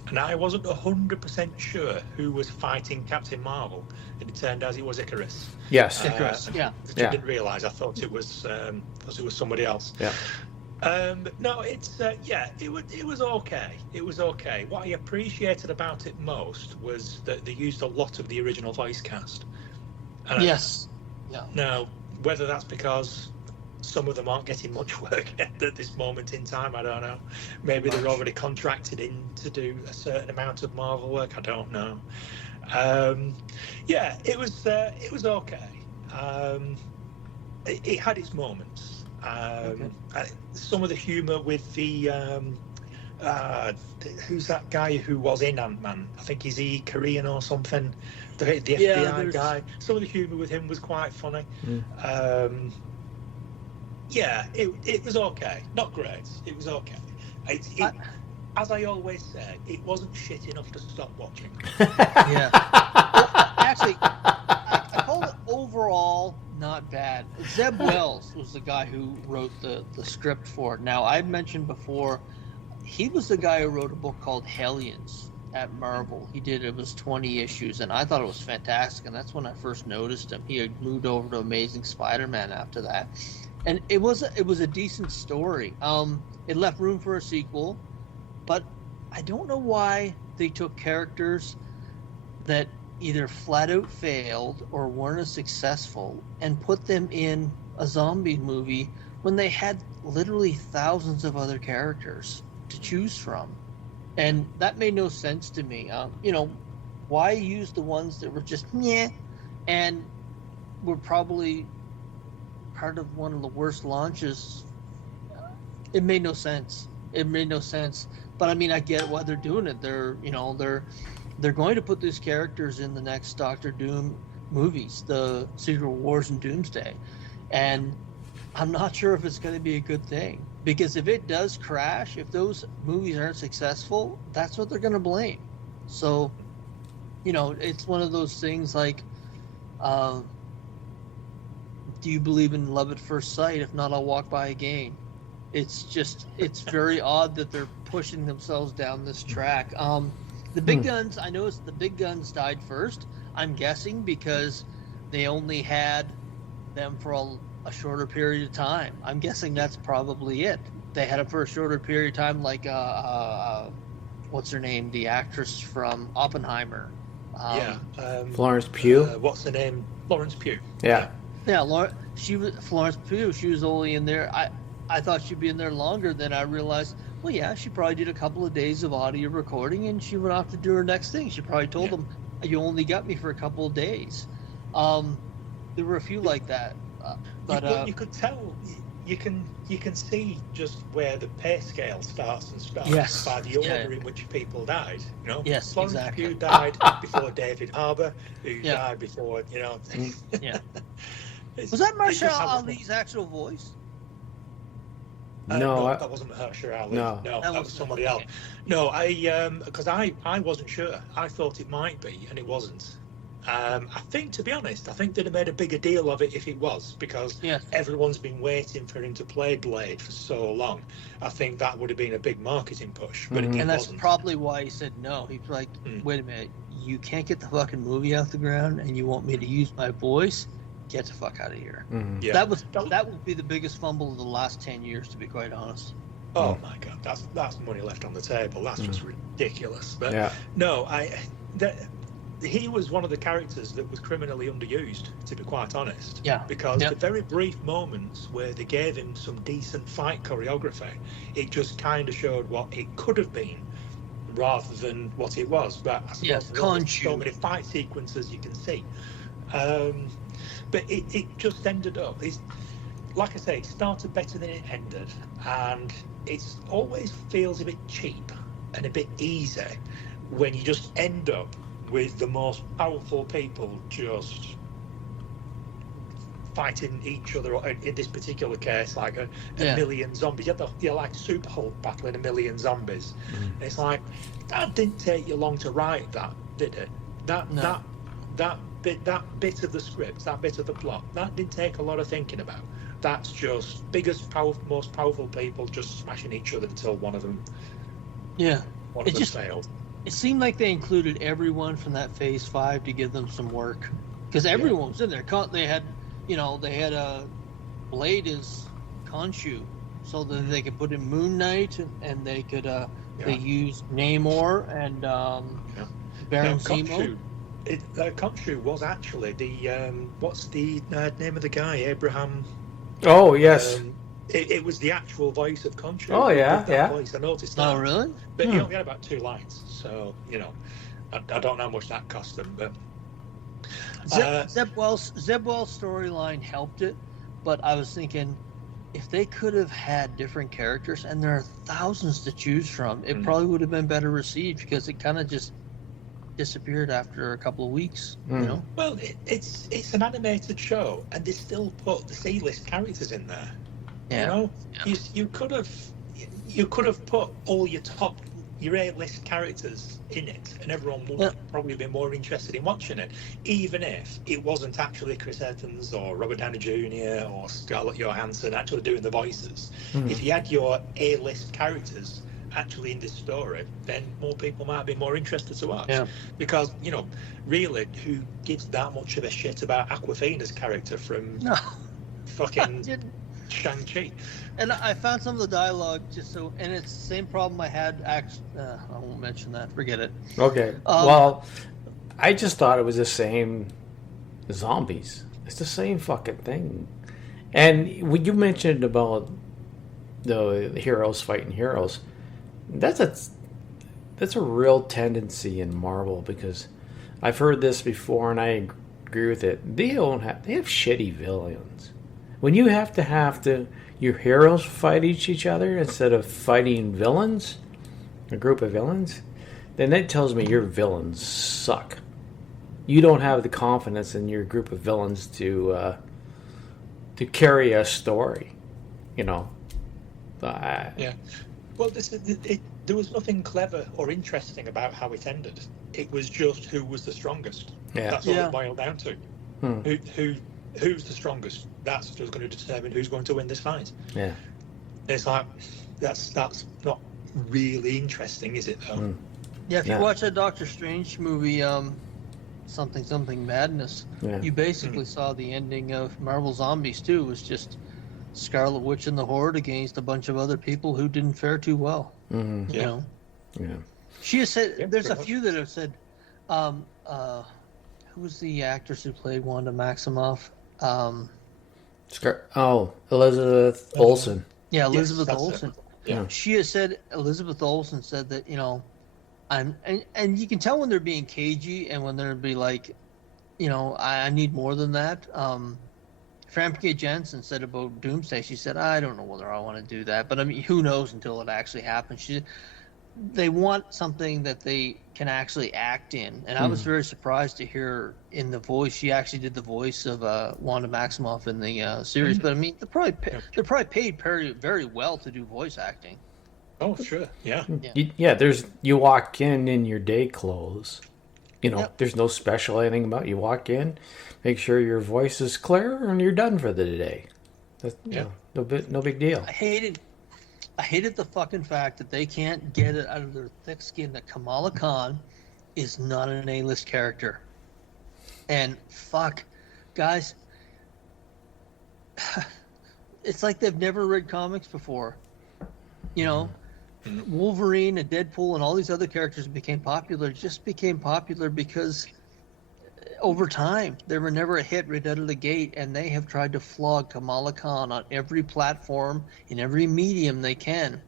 And I wasn't 100% sure who was fighting Captain Marvel, and it turned out it was Icarus. Yes, Icarus. Yeah. Which I didn't realise. I thought it was somebody else. Yeah. No, it's it was okay. It was okay. What I appreciated about it most was that they used a lot of the original voice cast. Yes. Yeah. Now, whether that's because some of them aren't getting much work at this moment in time, I don't know. Maybe they're already contracted in to do a certain amount of Marvel work. I don't know. It was okay. It had its moments. Some of the humour with the who's that guy who was in Ant-Man? I think he's Korean or something. The FBI guy. Some of the humour with him was quite funny. It was okay. Not great. It was okay. As I always say, it wasn't shit enough to stop watching. Yeah. Well, actually, I called it overall not bad. Zeb Wells was the guy who wrote the script for it. Now, I mentioned before, he was the guy who wrote a book called Hellions at Marvel. It was 20 issues, and I thought it was fantastic, and that's when I first noticed him. He had moved over to Amazing Spider-Man after that. And it was a decent story. It left room for a sequel, but I don't know why they took characters that either flat out failed or weren't as successful and put them in a zombie movie when they had literally thousands of other characters to choose from. And that made no sense to me. Why use the ones that were just meh and were probably part of one of the worst launches? It made no sense. But I mean, I get why they're doing it. They're going to put these characters in the next Doctor Doom movies, the Secret Wars and Doomsday. And I'm not sure if it's going to be a good thing, because if it does crash, if those movies aren't successful, that's what they're going to blame. So, it's one of those things like, do you believe in love at first sight? If not, I'll walk by again. It's very odd that they're pushing themselves down this track. The big guns, I noticed the big guns died first. I'm guessing because they only had them for a shorter period of time. I'm guessing that's probably it. They had them for a shorter period of time, like what's her name? The actress from Oppenheimer. Florence Pugh. What's her name? Florence Pugh. Yeah. Yeah, Florence Pugh. She was only in there. I thought she'd be in there longer. Then I realized, well, yeah, she probably did a couple of days of audio recording, and she went off to do her next thing. She probably told them, "You only got me for a couple of days." There were a few like that, but you could tell. You can see just where the pay scale starts and stops by the order in which people died. Yes, Florence exactly. Pugh died before David Harbour, who died before. Was that Mahershala Ali's actual voice? No, that wasn't Mahershala Ali. No, that was somebody else. No, because I wasn't sure. I thought it might be, and it wasn't. I think, to be honest, they'd have made a bigger deal of it if it was, because everyone's been waiting for him to play Blade for so long. I think that would have been a big marketing push, but it that's wasn't. Probably why he said no. He's like, wait a minute, you can't get the fucking movie off the ground, and you want me to use my voice? Get the fuck out of here. Yeah. That would be the biggest fumble of the last 10 years, to be quite honest. Oh my God, that's money left on the table. That's just ridiculous. But no, he was one of the characters that was criminally underused, to be quite honest. Yeah. Because the very brief moments where they gave him some decent fight choreography, it just kind of showed what it could have been, rather than what it was. But I suppose there's so many fight sequences you can see. But it just ended up. Like I say, it started better than it ended, and it always feels a bit cheap and a bit easy when you just end up with the most powerful people just fighting each other. In this particular case, like a million zombies. You had like Super Hulk battling a million zombies. It's like, that didn't take you long to write that, did it? That bit of the script, that bit of the plot, that didn't take a lot of thinking about. That's just most powerful people just smashing each other until one of them failed. It seemed like they included everyone from that Phase 5 to give them some work, because everyone was in there. They had Blade as Khonshu, so that they could put in Moon Knight, and they could they used Namor and Baron Zemo. Khonshu was actually the what's the name of the guy? Abraham. Oh yes. It was the actual voice of Khonshu. Oh yeah. Voice. I noticed that. Oh really? But he only had about 2 lines, so I don't know how much that cost them. But Zeb Wells' storyline helped it, but I was thinking, if they could have had different characters, and there are thousands to choose from, it probably would have been better received, because it kind of just disappeared after a couple of weeks. Well, it's an animated show, and they still put the C-list characters in there. You could have put all your A-list characters in it, and everyone would probably be more interested in watching it, even if it wasn't actually Chris Evans or Robert Downey Jr. or Scarlett Johansson actually doing the voices. If you had your A-list characters actually in this story, then more people might be more interested to watch. Because really, who gives that much of a shit about Awkwafina's character from fucking Shang-Chi? And I found some of the dialogue and it's the same problem I had. I won't mention that. Forget it. Okay. Well, I just thought it was the same zombies. It's the same fucking thing. And when you mentioned about the heroes fighting heroes, that's a real tendency in Marvel, because I've heard this before and I agree with it. They have shitty villains. When you have your heroes fight each other instead of fighting villains, a group of villains, then that tells me your villains suck. You don't have the confidence in your group of villains to carry a story, Well, there was nothing clever or interesting about how it ended. It was just who was the strongest. That's all it boiled down to. Who's the strongest? That's just going to determine who's going to win this fight. Yeah. It's like, that's not really interesting, is it, though? If you watch that Doctor Strange movie, something Madness, you basically saw the ending of Marvel Zombies 2. It was just Scarlet Witch and the Horde against a bunch of other people who didn't fare too well. You know? She has said, there's a few that have said, who was the actress who played Wanda Maximoff? Elizabeth Olsen. Yeah, Elizabeth Olsen. Yeah. She has said, Elizabeth Olsen said that, and you can tell when they're being cagey and when they're be like, I need more than that. Famke Janssen said about Doomsday, she said, I don't know whether I want to do that, but I mean, who knows until it actually happens. They want something that they can actually act in, and I was very surprised to hear in the voice. She actually did the voice of Wanda Maximoff in the series, but I mean, they're probably paid very, very well to do voice acting. Oh, sure, yeah. You walk in your day clothes. There's no special anything about it. You walk in, make sure your voice is clear, and you're done for the day. No big deal. I hated the fucking fact that they can't get it out of their thick skin that Kamala Khan is not an A-list character. And fuck, guys, it's like they've never read comics before. Wolverine and Deadpool and all these other characters became popular because over time they were never a hit right out of the gate, and they have tried to flog Kamala Khan on every platform in every medium they can,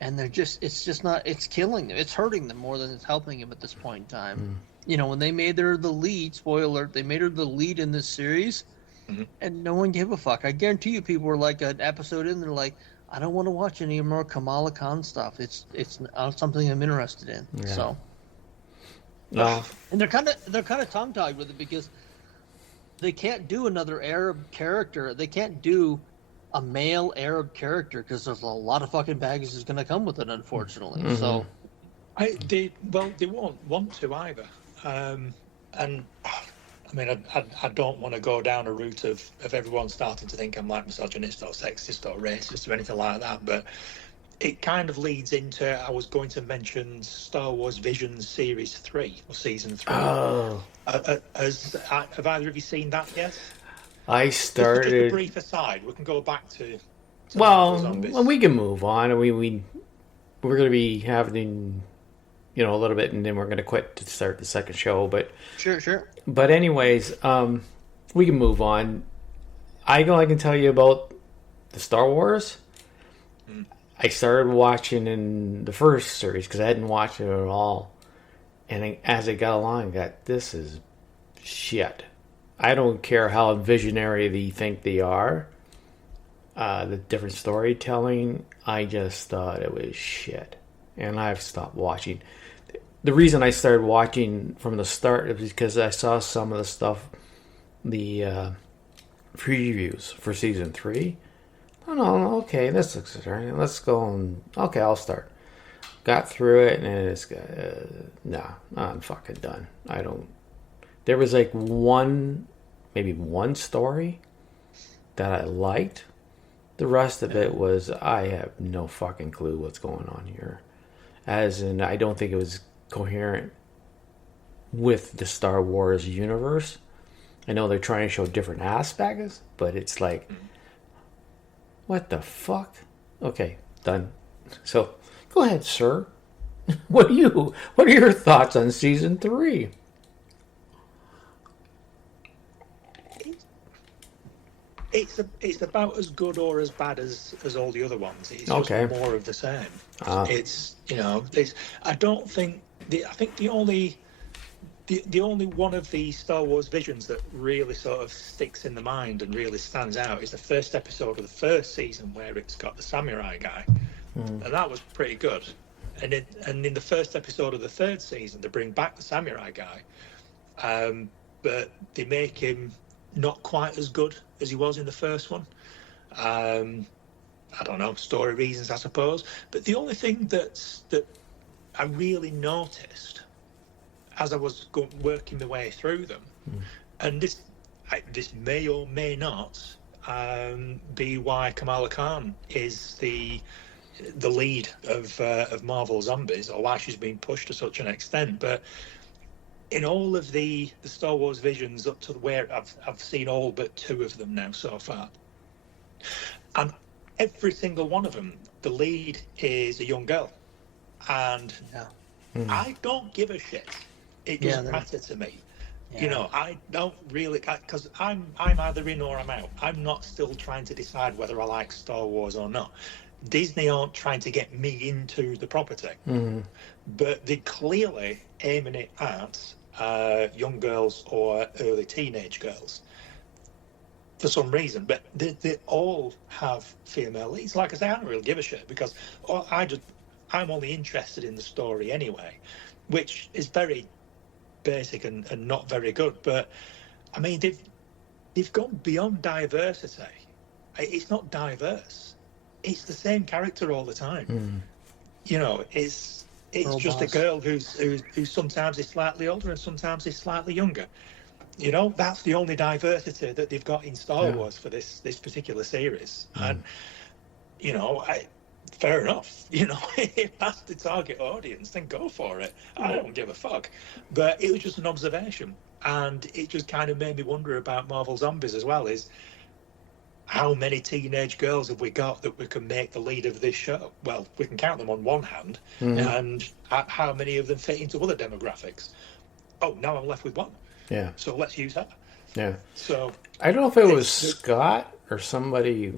and it's killing them. It's hurting them more than it's helping them at this point in time. When they made her the lead, spoiler alert, they made her the lead in this series, and no one gave a fuck. I guarantee you, people were like an episode in, they're like, I don't want to watch any more Kamala Khan stuff. It's not something I'm interested in. Yeah. So, no, and they're kind of tongue tied with it because they can't do another Arab character. They can't do a male Arab character because there's a lot of fucking baggage that's going to come with it, unfortunately. Mm-hmm. So, they won't want to either. And I mean, I don't want to go down a route of everyone starting to think I'm like misogynist or sexist or racist or anything like that, but it kind of leads into, I was going to mention Star Wars Visions Series 3 or Season 3. Oh. Have either of you seen that yet? I started... Just a brief aside, we can go back to well, we can move on. We're going to be having... a little bit, and then we're going to quit to start the second show. But sure. But anyways, we can move on. I can tell you about the Star Wars. I started watching in the first series because I hadn't watched it at all, and as I got along, this is shit. I don't care how visionary they think they are. The different storytelling, I just thought it was shit, and I've stopped watching. The reason I started watching from the start is because I saw some of the stuff, the previews for season 3. Oh no, okay, this looks interesting. Let's go and okay, I'll start. Got through it and it's nah, I'm fucking done. I don't. There was like maybe one story that I liked. The rest of it was I have no fucking clue what's going on here. As in, I don't think it was coherent with the Star Wars universe. I know they're trying to show different aspects, but it's like, what the fuck? Okay, done. So, go ahead, sir. What are your thoughts on season 3? It's about as good or as bad as all the other ones. It's okay. Just more of the same. It's I don't think I think the only one of the Star Wars visions that really sort of sticks in the mind and really stands out is the first episode of the first season where it's got the samurai guy, and that was pretty good. And in the first episode of the third season, they bring back the samurai guy, but they make him not quite as good as he was in the first one. I don't know, story reasons, I suppose. But the only thing that I really noticed as I was working my way through them, and this may or may not be why Kamala Khan is the lead of Marvel Zombies, or why she's been pushed to such an extent, but in all of the Star Wars visions up to where I've seen all but 2 of them now so far, and every single one of them, the lead is a young girl, and I don't give a shit. It doesn't matter to me. Yeah. I don't really, because I'm either in or I'm out. I'm not still trying to decide whether I like Star Wars or not. Disney aren't trying to get me into the property, but they're clearly aiming it at young girls or early teenage girls for some reason. But they all have female leads. Like I say, I don't really give a shit because I'm only interested in the story anyway, which is very basic and not very good. But I mean, they've gone beyond diversity. It's not diverse. It's the same character all the time. It's just a girl who's sometimes is slightly older and sometimes is slightly younger. That's the only diversity that they've got in Star Wars for this particular series. And fair enough. If that's the target audience, then go for it. I don't give a fuck. But it was just an observation, and it just kind of made me wonder about Marvel Zombies as well. Is how many teenage girls have we got that we can make the lead of this show? Well, we can count them on one hand, and how many of them fit into other demographics? Oh, now I'm left with one. Yeah. So let's use her. Yeah. So I don't know if it was Scott or somebody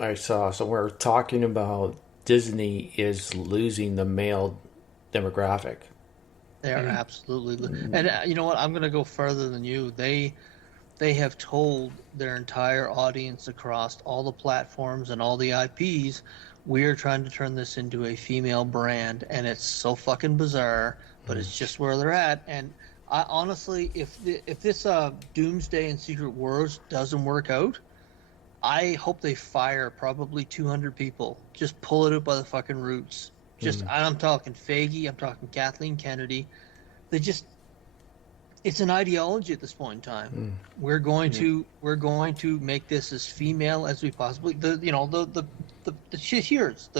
I saw somewhere talking about Disney is losing the male demographic. They are absolutely, and you know what? I'm going to go further than you. they have told their entire audience across all the platforms and all the IPs, we are trying to turn this into a female brand, and it's so fucking bizarre, but it's just where they're at. And I honestly, if this Doomsday and Secret Wars doesn't work out, I hope they fire probably 200 people. Just pull it up by the fucking roots. Just, I'm talking Feige, I'm talking Kathleen Kennedy. They just, it's an ideology at this point in time. We're going to make this as female as we possibly. The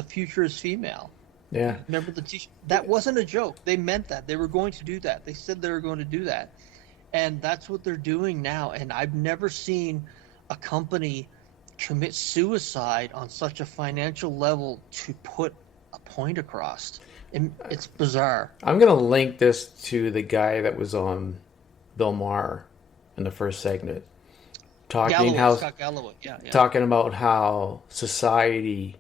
future is female. Yeah. Remember the t-shirt? That wasn't a joke. They meant that. They were going to do that. They said they were going to do that, and that's what they're doing now. And I've never seen a company commit suicide on such a financial level to put a point across. It's bizarre. I'm going to link this to the guy that was on Bill Maher in the first segment, talking about how society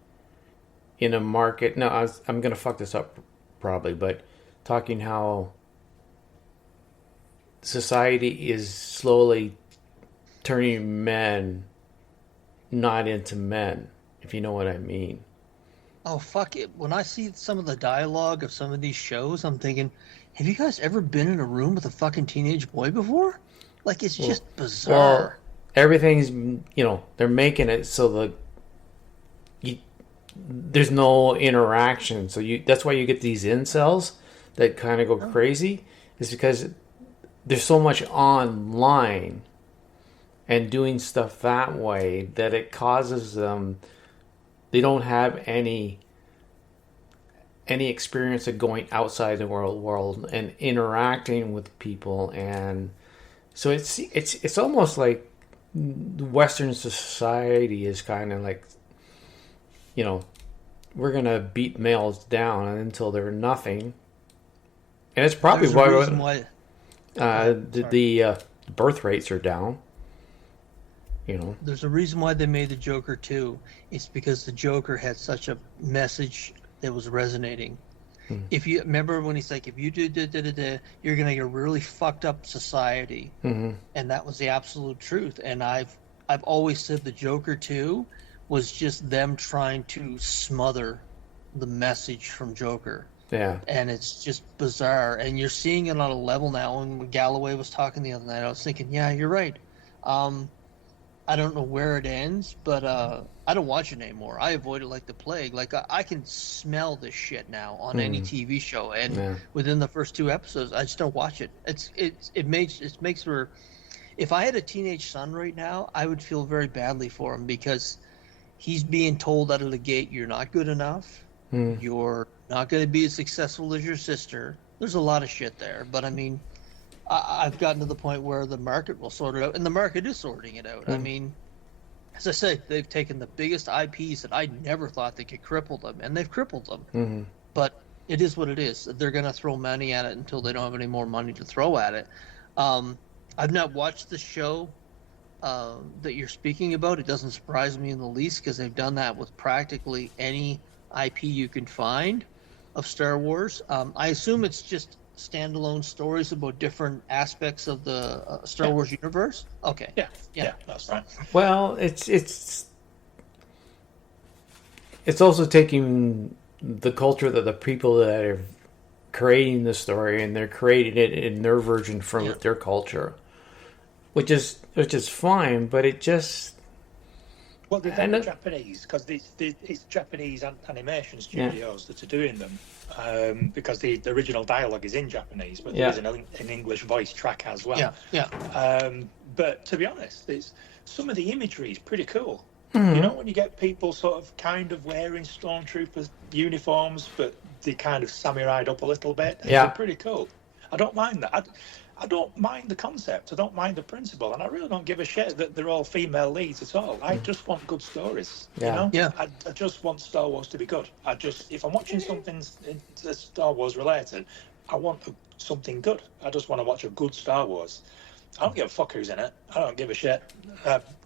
in a market. No, I'm going to fuck this up probably, but talking how society is slowly turning men not into men, if you know what I mean. Oh, fuck it. When I see some of the dialogue of some of these shows, I'm thinking, have you guys ever been in a room with a fucking teenage boy before? Like, it's just bizarre. Well, everything's, they're making it so there's no interaction. So that's why you get these incels that kind of go crazy, is because there's so much online and doing stuff that way that it causes them, they don't have any experience of going outside the world and interacting with people. And so it's almost like Western society is kind of like, we're gonna beat males down until they're nothing, and it's probably why the birth rates are down. There's a reason why they made the Joker too. It's because the Joker had such a message that was resonating. If you remember when he's like, if you do you're gonna get a really fucked up society, and that was the absolute truth. And I've always said the Joker too was just them trying to smother the message from Joker. Yeah. And it's just bizarre. And you're seeing it on a level now. And when Galloway was talking the other night, I was thinking, yeah, you're right. I don't know where it ends, but I don't watch it anymore. I avoid it like the plague. Like, I can smell this shit now on any TV show. And within the first 2 episodes, I just don't watch it. It makes for... If I had a teenage son right now, I would feel very badly for him, because he's being told out of the gate, you're not good enough. You're not going to be as successful as your sister. There's a lot of shit there. But, I mean, I've gotten to the point where the market will sort it out. And the market is sorting it out. I mean, as I say, they've taken the biggest IPs that I never thought they could cripple them. And they've crippled them. But it is what it is. They're going to throw money at it until they don't have any more money to throw at it. I've not watched the show that you're speaking about. It doesn't surprise me in the least, because they've done that with practically any IP you can find of Star Wars. I assume it's just standalone stories about different aspects of the Star Wars universe. Okay. Yeah, that's right. Well, it's also taking the culture that the people that are creating the story, and they're creating it in their version from their culture, which is fine, but it just... Well, they're Japanese, because it's Japanese animation studios that are doing them, because the original dialogue is in Japanese, but there is an English voice track as well. But to be honest, some of the imagery is pretty cool. When you get people sort of kind of wearing stormtroopers uniforms, but they kind of samurai'd up a little bit. It's pretty cool. I don't mind that. I don't mind the concept. I don't mind the principle, and I really don't give a shit that they're all female leads at all. I just want good stories. I just want Star Wars to be good. If I'm watching something that's Star Wars related, I want something good. I just want to watch a good Star Wars. I don't give a fuck who's in it. I don't give a shit.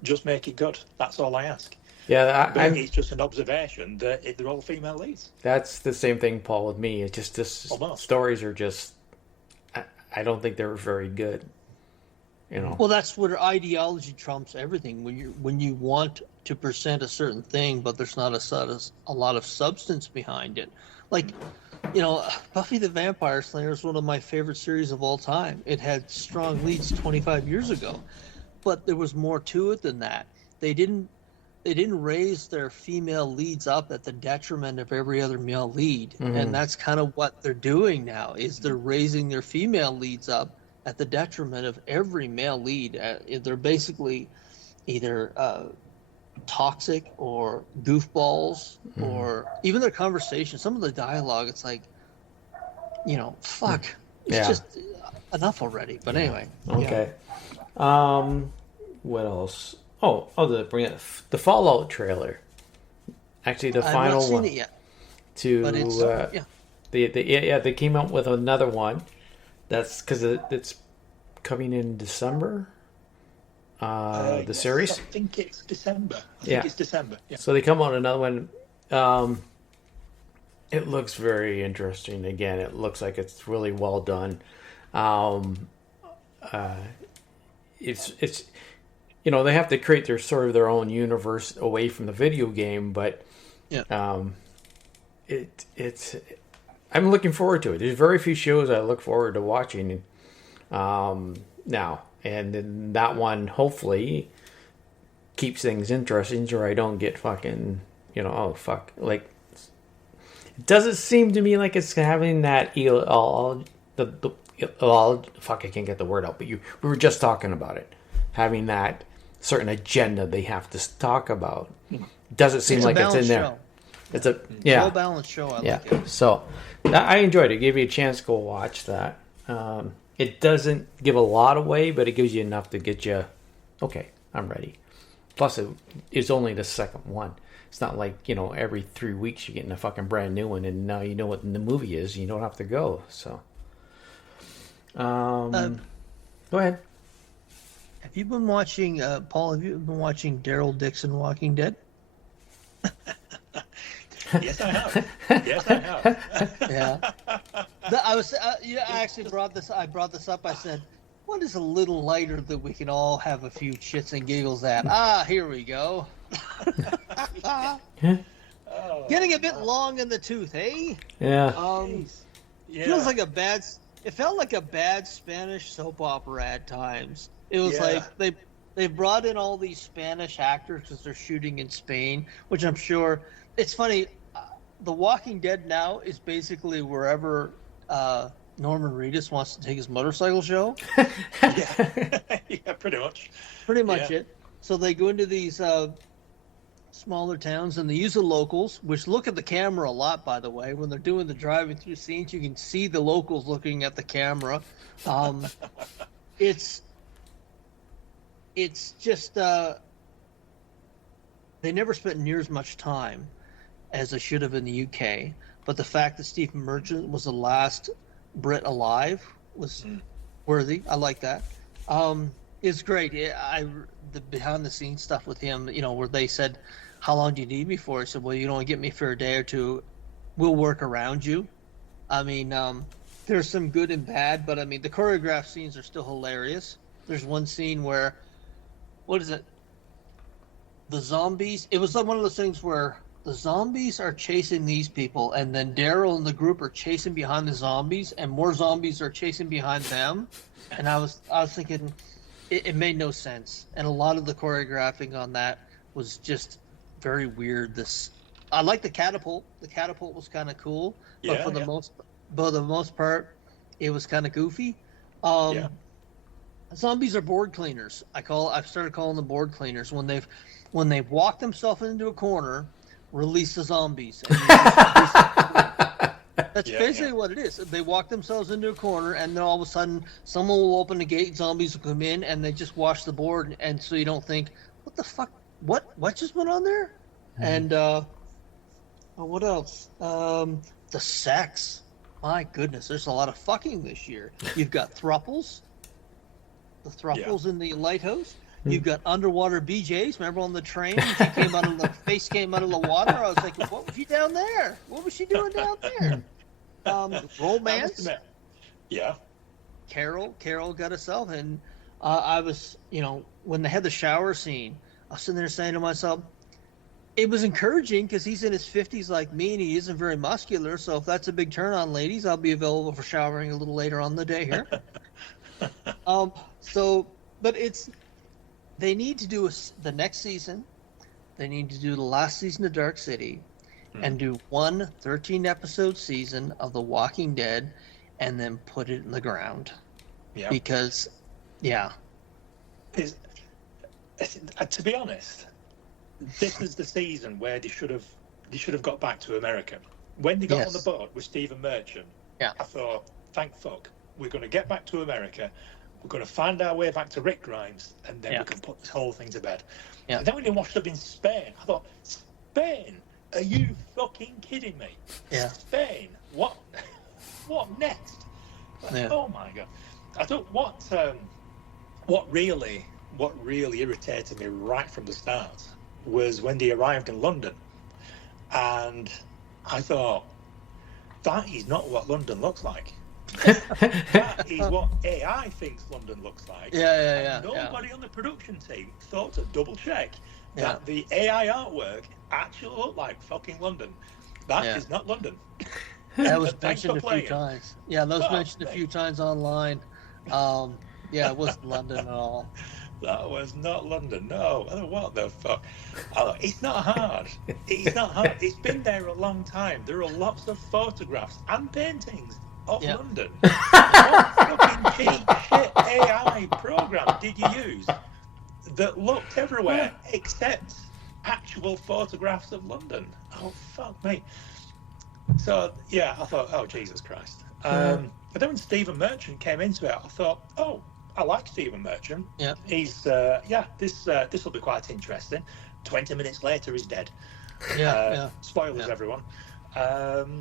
Just make it good. That's all I ask. Yeah, it's just an observation that they're all female leads. That's the same thing, Paul, with me. It's just stories are just... I don't think they're very good. Well, that's where ideology trumps everything. When you want to present a certain thing, but there's not a lot of substance behind it. Like, Buffy the Vampire Slayer is one of my favorite series of all time. It had strong leads 25 years ago, but there was more to it than that. They didn't raise their female leads up at the detriment of every other male lead, and that's kind of what they're doing now. Is they're raising their female leads up at the detriment of every male lead. They're basically either toxic or goofballs, or even their conversation. Some of the dialogue, it's like, fuck. It's just enough already. But anyway. Okay. Yeah. What else? Bring it the Fallout trailer. Actually, the final one. I've not seen it yet. They came out with another one. That's because it's coming in December. The series. I think it's December. It's December. Yeah. So they come out with another one. It looks very interesting. Again, it looks like it's really well done. It's they have to create their own universe away from the video game, but it's I'm looking forward to it. There's very few shows I look forward to watching now, and then that one hopefully keeps things interesting, so I don't get fucking like. It doesn't seem to me like it's having that fuck, I can't get the word out, but we were just talking about it, having that certain agenda they have to talk about. Doesn't seem like it's in there. It's a well-balanced show. I like it. So I enjoyed it. Give you a chance to go watch that. It doesn't give a lot away, but it gives you enough to get you, okay, I'm ready. Plus, it's only the second one. It's not like, every 3 weeks you're getting a fucking brand new one, and now you know what the movie is. You don't have to go. So, go ahead. Have you been watching, Paul? Have you been watching Daryl Dixon Walking Dead? Yes, I have. Yeah. I actually brought this. I brought this up. I said, "What is a little lighter that we can all have a few shits and giggles at?" Here we go. Getting a bit long in the tooth, eh? Yeah. Feels like it felt like a bad Spanish soap opera at times. It was like they brought in all these Spanish actors because they're shooting in Spain, which I'm sure it's funny. The Walking Dead now is basically wherever Norman Reedus wants to take his motorcycle show. Yeah, pretty much. Pretty much it. So they go into these smaller towns and they use the locals, which look at the camera a lot, by the way. When they're doing the driving through scenes, you can see the locals looking at the camera. It's just they never spent near as much time as they should have in the UK. But the fact that Stephen Merchant was the last Brit alive was worthy. I like that. It's great. The behind the scenes stuff with him, where they said, "How long do you need me for?" I said, "Well, you don't get me for a day or two. We'll work around you." I mean, there's some good and bad, but I mean, the choreographed scenes are still hilarious. There's one scene where, what is it? The zombies. It was like one of those things where the zombies are chasing these people, and then Daryl and the group are chasing behind the zombies, and more zombies are chasing behind them. And I was thinking, it made no sense. And a lot of the choreographing on that was just very weird. I like the catapult. The catapult was kind of cool, but for the most part, it was kind of goofy. Zombies are board cleaners. I've started calling them board cleaners when they've walked themselves into a corner. Release the zombies. That's basically what it is. They walk themselves into a corner, and then all of a sudden, someone will open the gate, zombies will come in, and they just wash the board, and so you don't think, what the fuck? What just went on there? And what else? The sex. My goodness, there's a lot of fucking this year. You've got thruples. The thruples in the lighthouse. You've got underwater BJs. Remember on the train? Face came out of the water. I was like, what was she down there? What was she doing down there? Romance. Yeah. Carol got herself, and I was, when they had the shower scene, I was sitting there saying to myself, it was encouraging because he's in his 50s like me and he isn't very muscular. So if that's a big turn on, ladies, I'll be available for showering a little later on the day here. But they need to do the next season. They need to do the last season of Dark City and do one 13-episode season of The Walking Dead and then put it in the ground. Yeah. Because, to be honest, this is the season where they should have got back to America. When they got on the boat with Stephen Merchant, I thought, thank fuck, we're going to get back to America. We're going to find our way back to Rick Grimes, and then we can put this whole thing to bed. Yeah. And then when they washed up in Spain, I thought, Spain? Are you fucking kidding me? Yeah. Spain? What next? Oh my God! I thought what really irritated me right from the start was when they arrived in London, and I thought, that is not what London looks like. That is what AI thinks London looks like. Nobody on the production team thought to double check that the AI artwork actually looked like fucking London. That is not London. That was mentioned a few times. Yeah, that was mentioned a few times online. It wasn't London at all. That was not London. No. What the fuck? It's not hard. It's not hard. It's been there a long time. There are lots of photographs and paintings of London. What fucking cheap shit AI program did you use that looked everywhere except actual photographs of London? Oh, fuck me. So, I thought, oh, Jesus Christ. But then when Stephen Merchant came into it, I thought, oh, I like Stephen Merchant. Yeah. He's, this will be quite interesting. 20 minutes later, he's dead. Spoilers, everyone.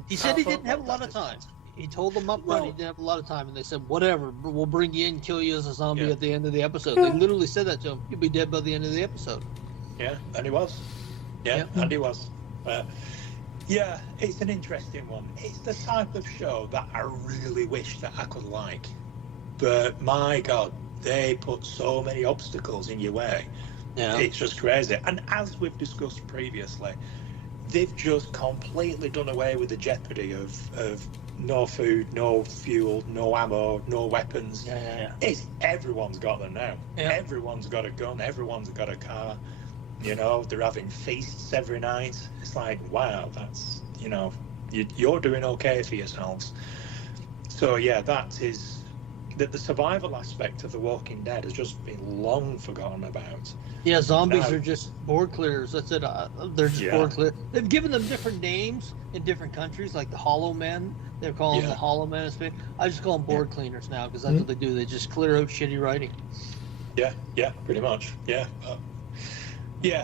He said he didn't have a lot of time. He told them up front he didn't have a lot of time, and they said, whatever, we'll bring you in, kill you as a zombie at the end of the episode. They literally said that to him. You'll be dead by the end of the episode. Yeah, and he was. And he was. It's an interesting one. It's the type of show that I really wish that I could like. But my God, they put so many obstacles in your way. Yeah. It's just crazy. And as we've discussed previously, they've just completely done away with the jeopardy of no food, no fuel, no ammo, no weapons. It's everyone's got them now. Everyone's got a gun, everyone's got a car. They're having feasts every night. It's like, wow, that's, you're doing okay for yourselves. So that is the survival aspect of The Walking Dead has just been long forgotten about. Yeah, zombies are just board clearers. That's it. They're just board clearers. They've given them different names in different countries, like the Hollow Men. They're calling them the Hollow Men in Spain. I just call them board cleaners now because that's what they do. They just clear out shitty writing. Yeah, pretty much.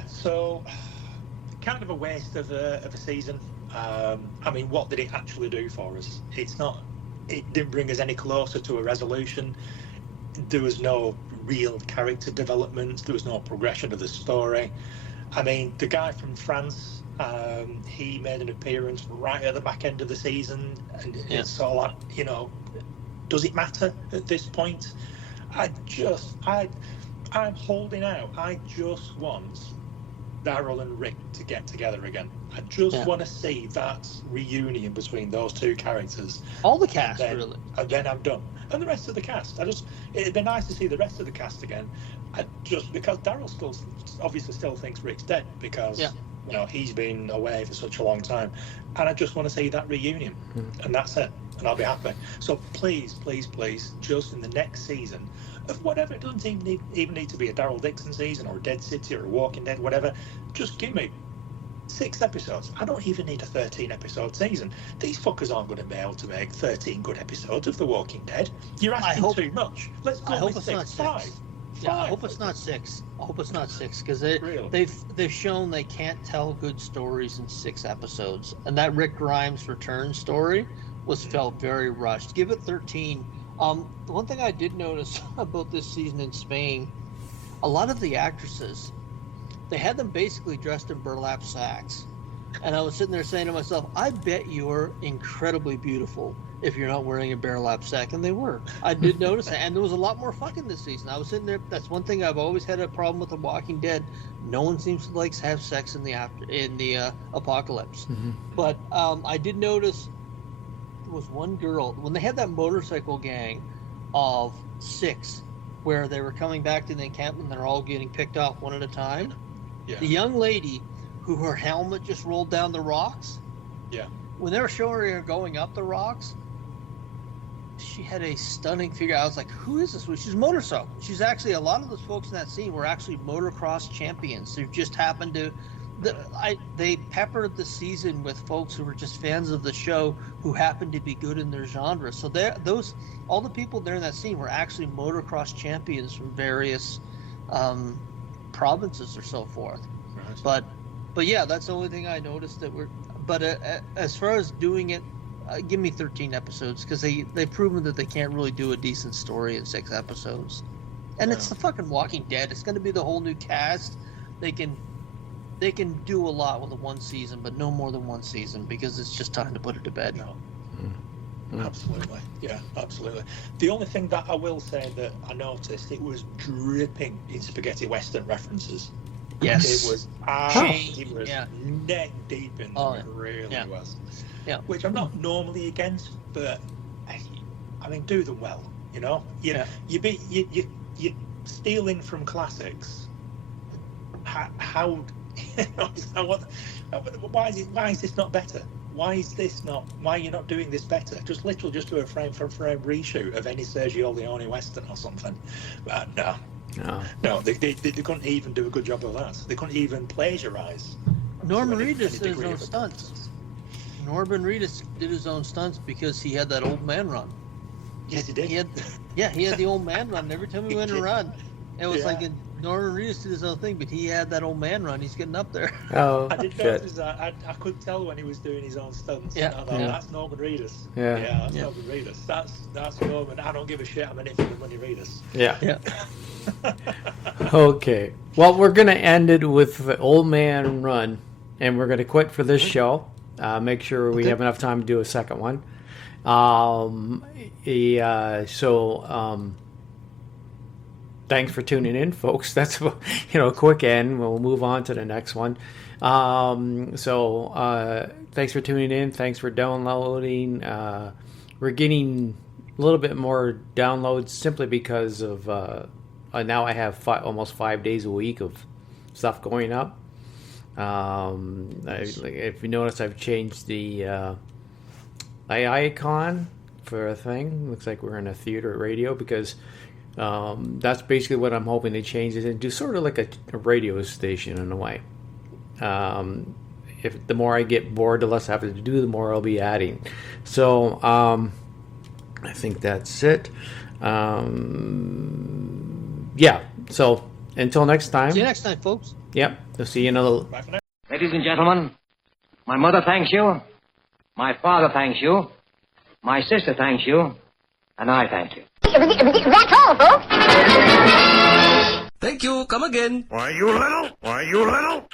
So kind of a waste of a season. I mean, what did it actually do for us? It didn't bring us any closer to a resolution. There was no real character development. There was no progression of the story. I mean, the guy from France, he made an appearance right at the back end of the season, and it's sort of like, does it matter at this point? I'm holding out. I just want Daryl and Rick to get together again. I just want to see that reunion between those two characters. All the cast, really. And then I'm done. And the rest of the cast. It'd be nice to see the rest of the cast again. Because Daryl still thinks Rick's dead because he's been away for such a long time. And I just want to see that reunion. And that's it. And I'll be happy. So please, just in the next season of whatever, it doesn't even need to be a Daryl Dixon season or a Dead City or a Walking Dead, whatever. Just give me 6 episodes. I don't even need a 13-episode season. These fuckers aren't going to be able to make 13 good episodes of The Walking Dead. You're asking too much. Let's go with 6. 5. I hope it's not 6. I hope it's not 6 because they've shown they can't tell good stories in 6 episodes. And that Rick Grimes return story felt very rushed. Give it 13. The one thing I did notice about this season in Spain, a lot of the actresses, they had them basically dressed in burlap sacks. And I was sitting there saying to myself, I bet you're incredibly beautiful if you're not wearing a bare lap sack, and they were. I did notice that, and there was a lot more fucking this season. I was sitting there. That's one thing I've always had a problem with The Walking Dead. No one seems to like to have sex in the apocalypse. Mm-hmm. But I did notice there was one girl when they had that motorcycle gang of 6, where they were coming back to the encampment. They're all getting picked off one at a time. Yeah. The young lady who her helmet just rolled down the rocks. Yeah. When they were showing her going up the rocks, she had a stunning figure. I was like, who is this? Well, she's motorcycle. She's actually, a lot of those folks in that scene were actually motocross champions who just happened to, they peppered the season with folks who were just fans of the show who happened to be good in their genre. So all the people there in that scene were actually motocross champions from various provinces or so forth. Right. But yeah, that's the only thing I noticed that we're. But as far as doing it, give me 13 episodes, because they've proven that they can't really do a decent story in 6 episodes. And it's the fucking Walking Dead. It's going to be the whole new cast. They can do a lot with a 1 season, but no more than 1 season, because it's just time to put it to bed. No. Absolutely. Yeah, absolutely. The only thing that I will say that I noticed, it was dripping in spaghetti western references. Yes. It was neck deep in them. It really was. Yeah. Which I'm not normally against, but I mean, do them well. You know, you're stealing from classics. How why is this not better? Why are you not doing this better? Just do a frame for frame reshoot of any Sergio Leone western or something. But no, they couldn't even do a good job of that. They couldn't even plagiarize. Norman Reedus did his own stunts. Norman Reedus did his own stunts because he had that old man run. Yes, he did. He had the old man run. Every time he went to run, it was like Norman Reedus did his own thing, but he had that old man run. He's getting up there. Oh, I did notice that. I could tell when he was doing his own stunts. Yeah. I thought, that's Norman Reedus. Yeah. Norman Reedus. That's Norman. I don't give a shit. I'm in it for the money, Reedus. Yeah. Okay. Well, we're going to end it with the old man run, and we're going to quit for this show. Make sure we have enough time to do a second one. Thanks for tuning in, folks. That's a quick end. We'll move on to the next one. Thanks for tuning in. Thanks for downloading. We're getting a little bit more downloads simply because of now I have almost 5 days a week of stuff going up. If you notice, I've changed the icon for a thing. Looks like we're in a theater radio, because that's basically what I'm hoping they change it into, sort of like a radio station in a way. If the more I get bored, the less I have to do, the more I'll be adding. So I think that's it. So until next time. See you next time, folks. Yep. We'll see you in a little. Bye for now. Ladies and gentlemen, my mother thanks you, my father thanks you, my sister thanks you, and I thank you. That's all, folks. Thank you. Come again. Why, you little?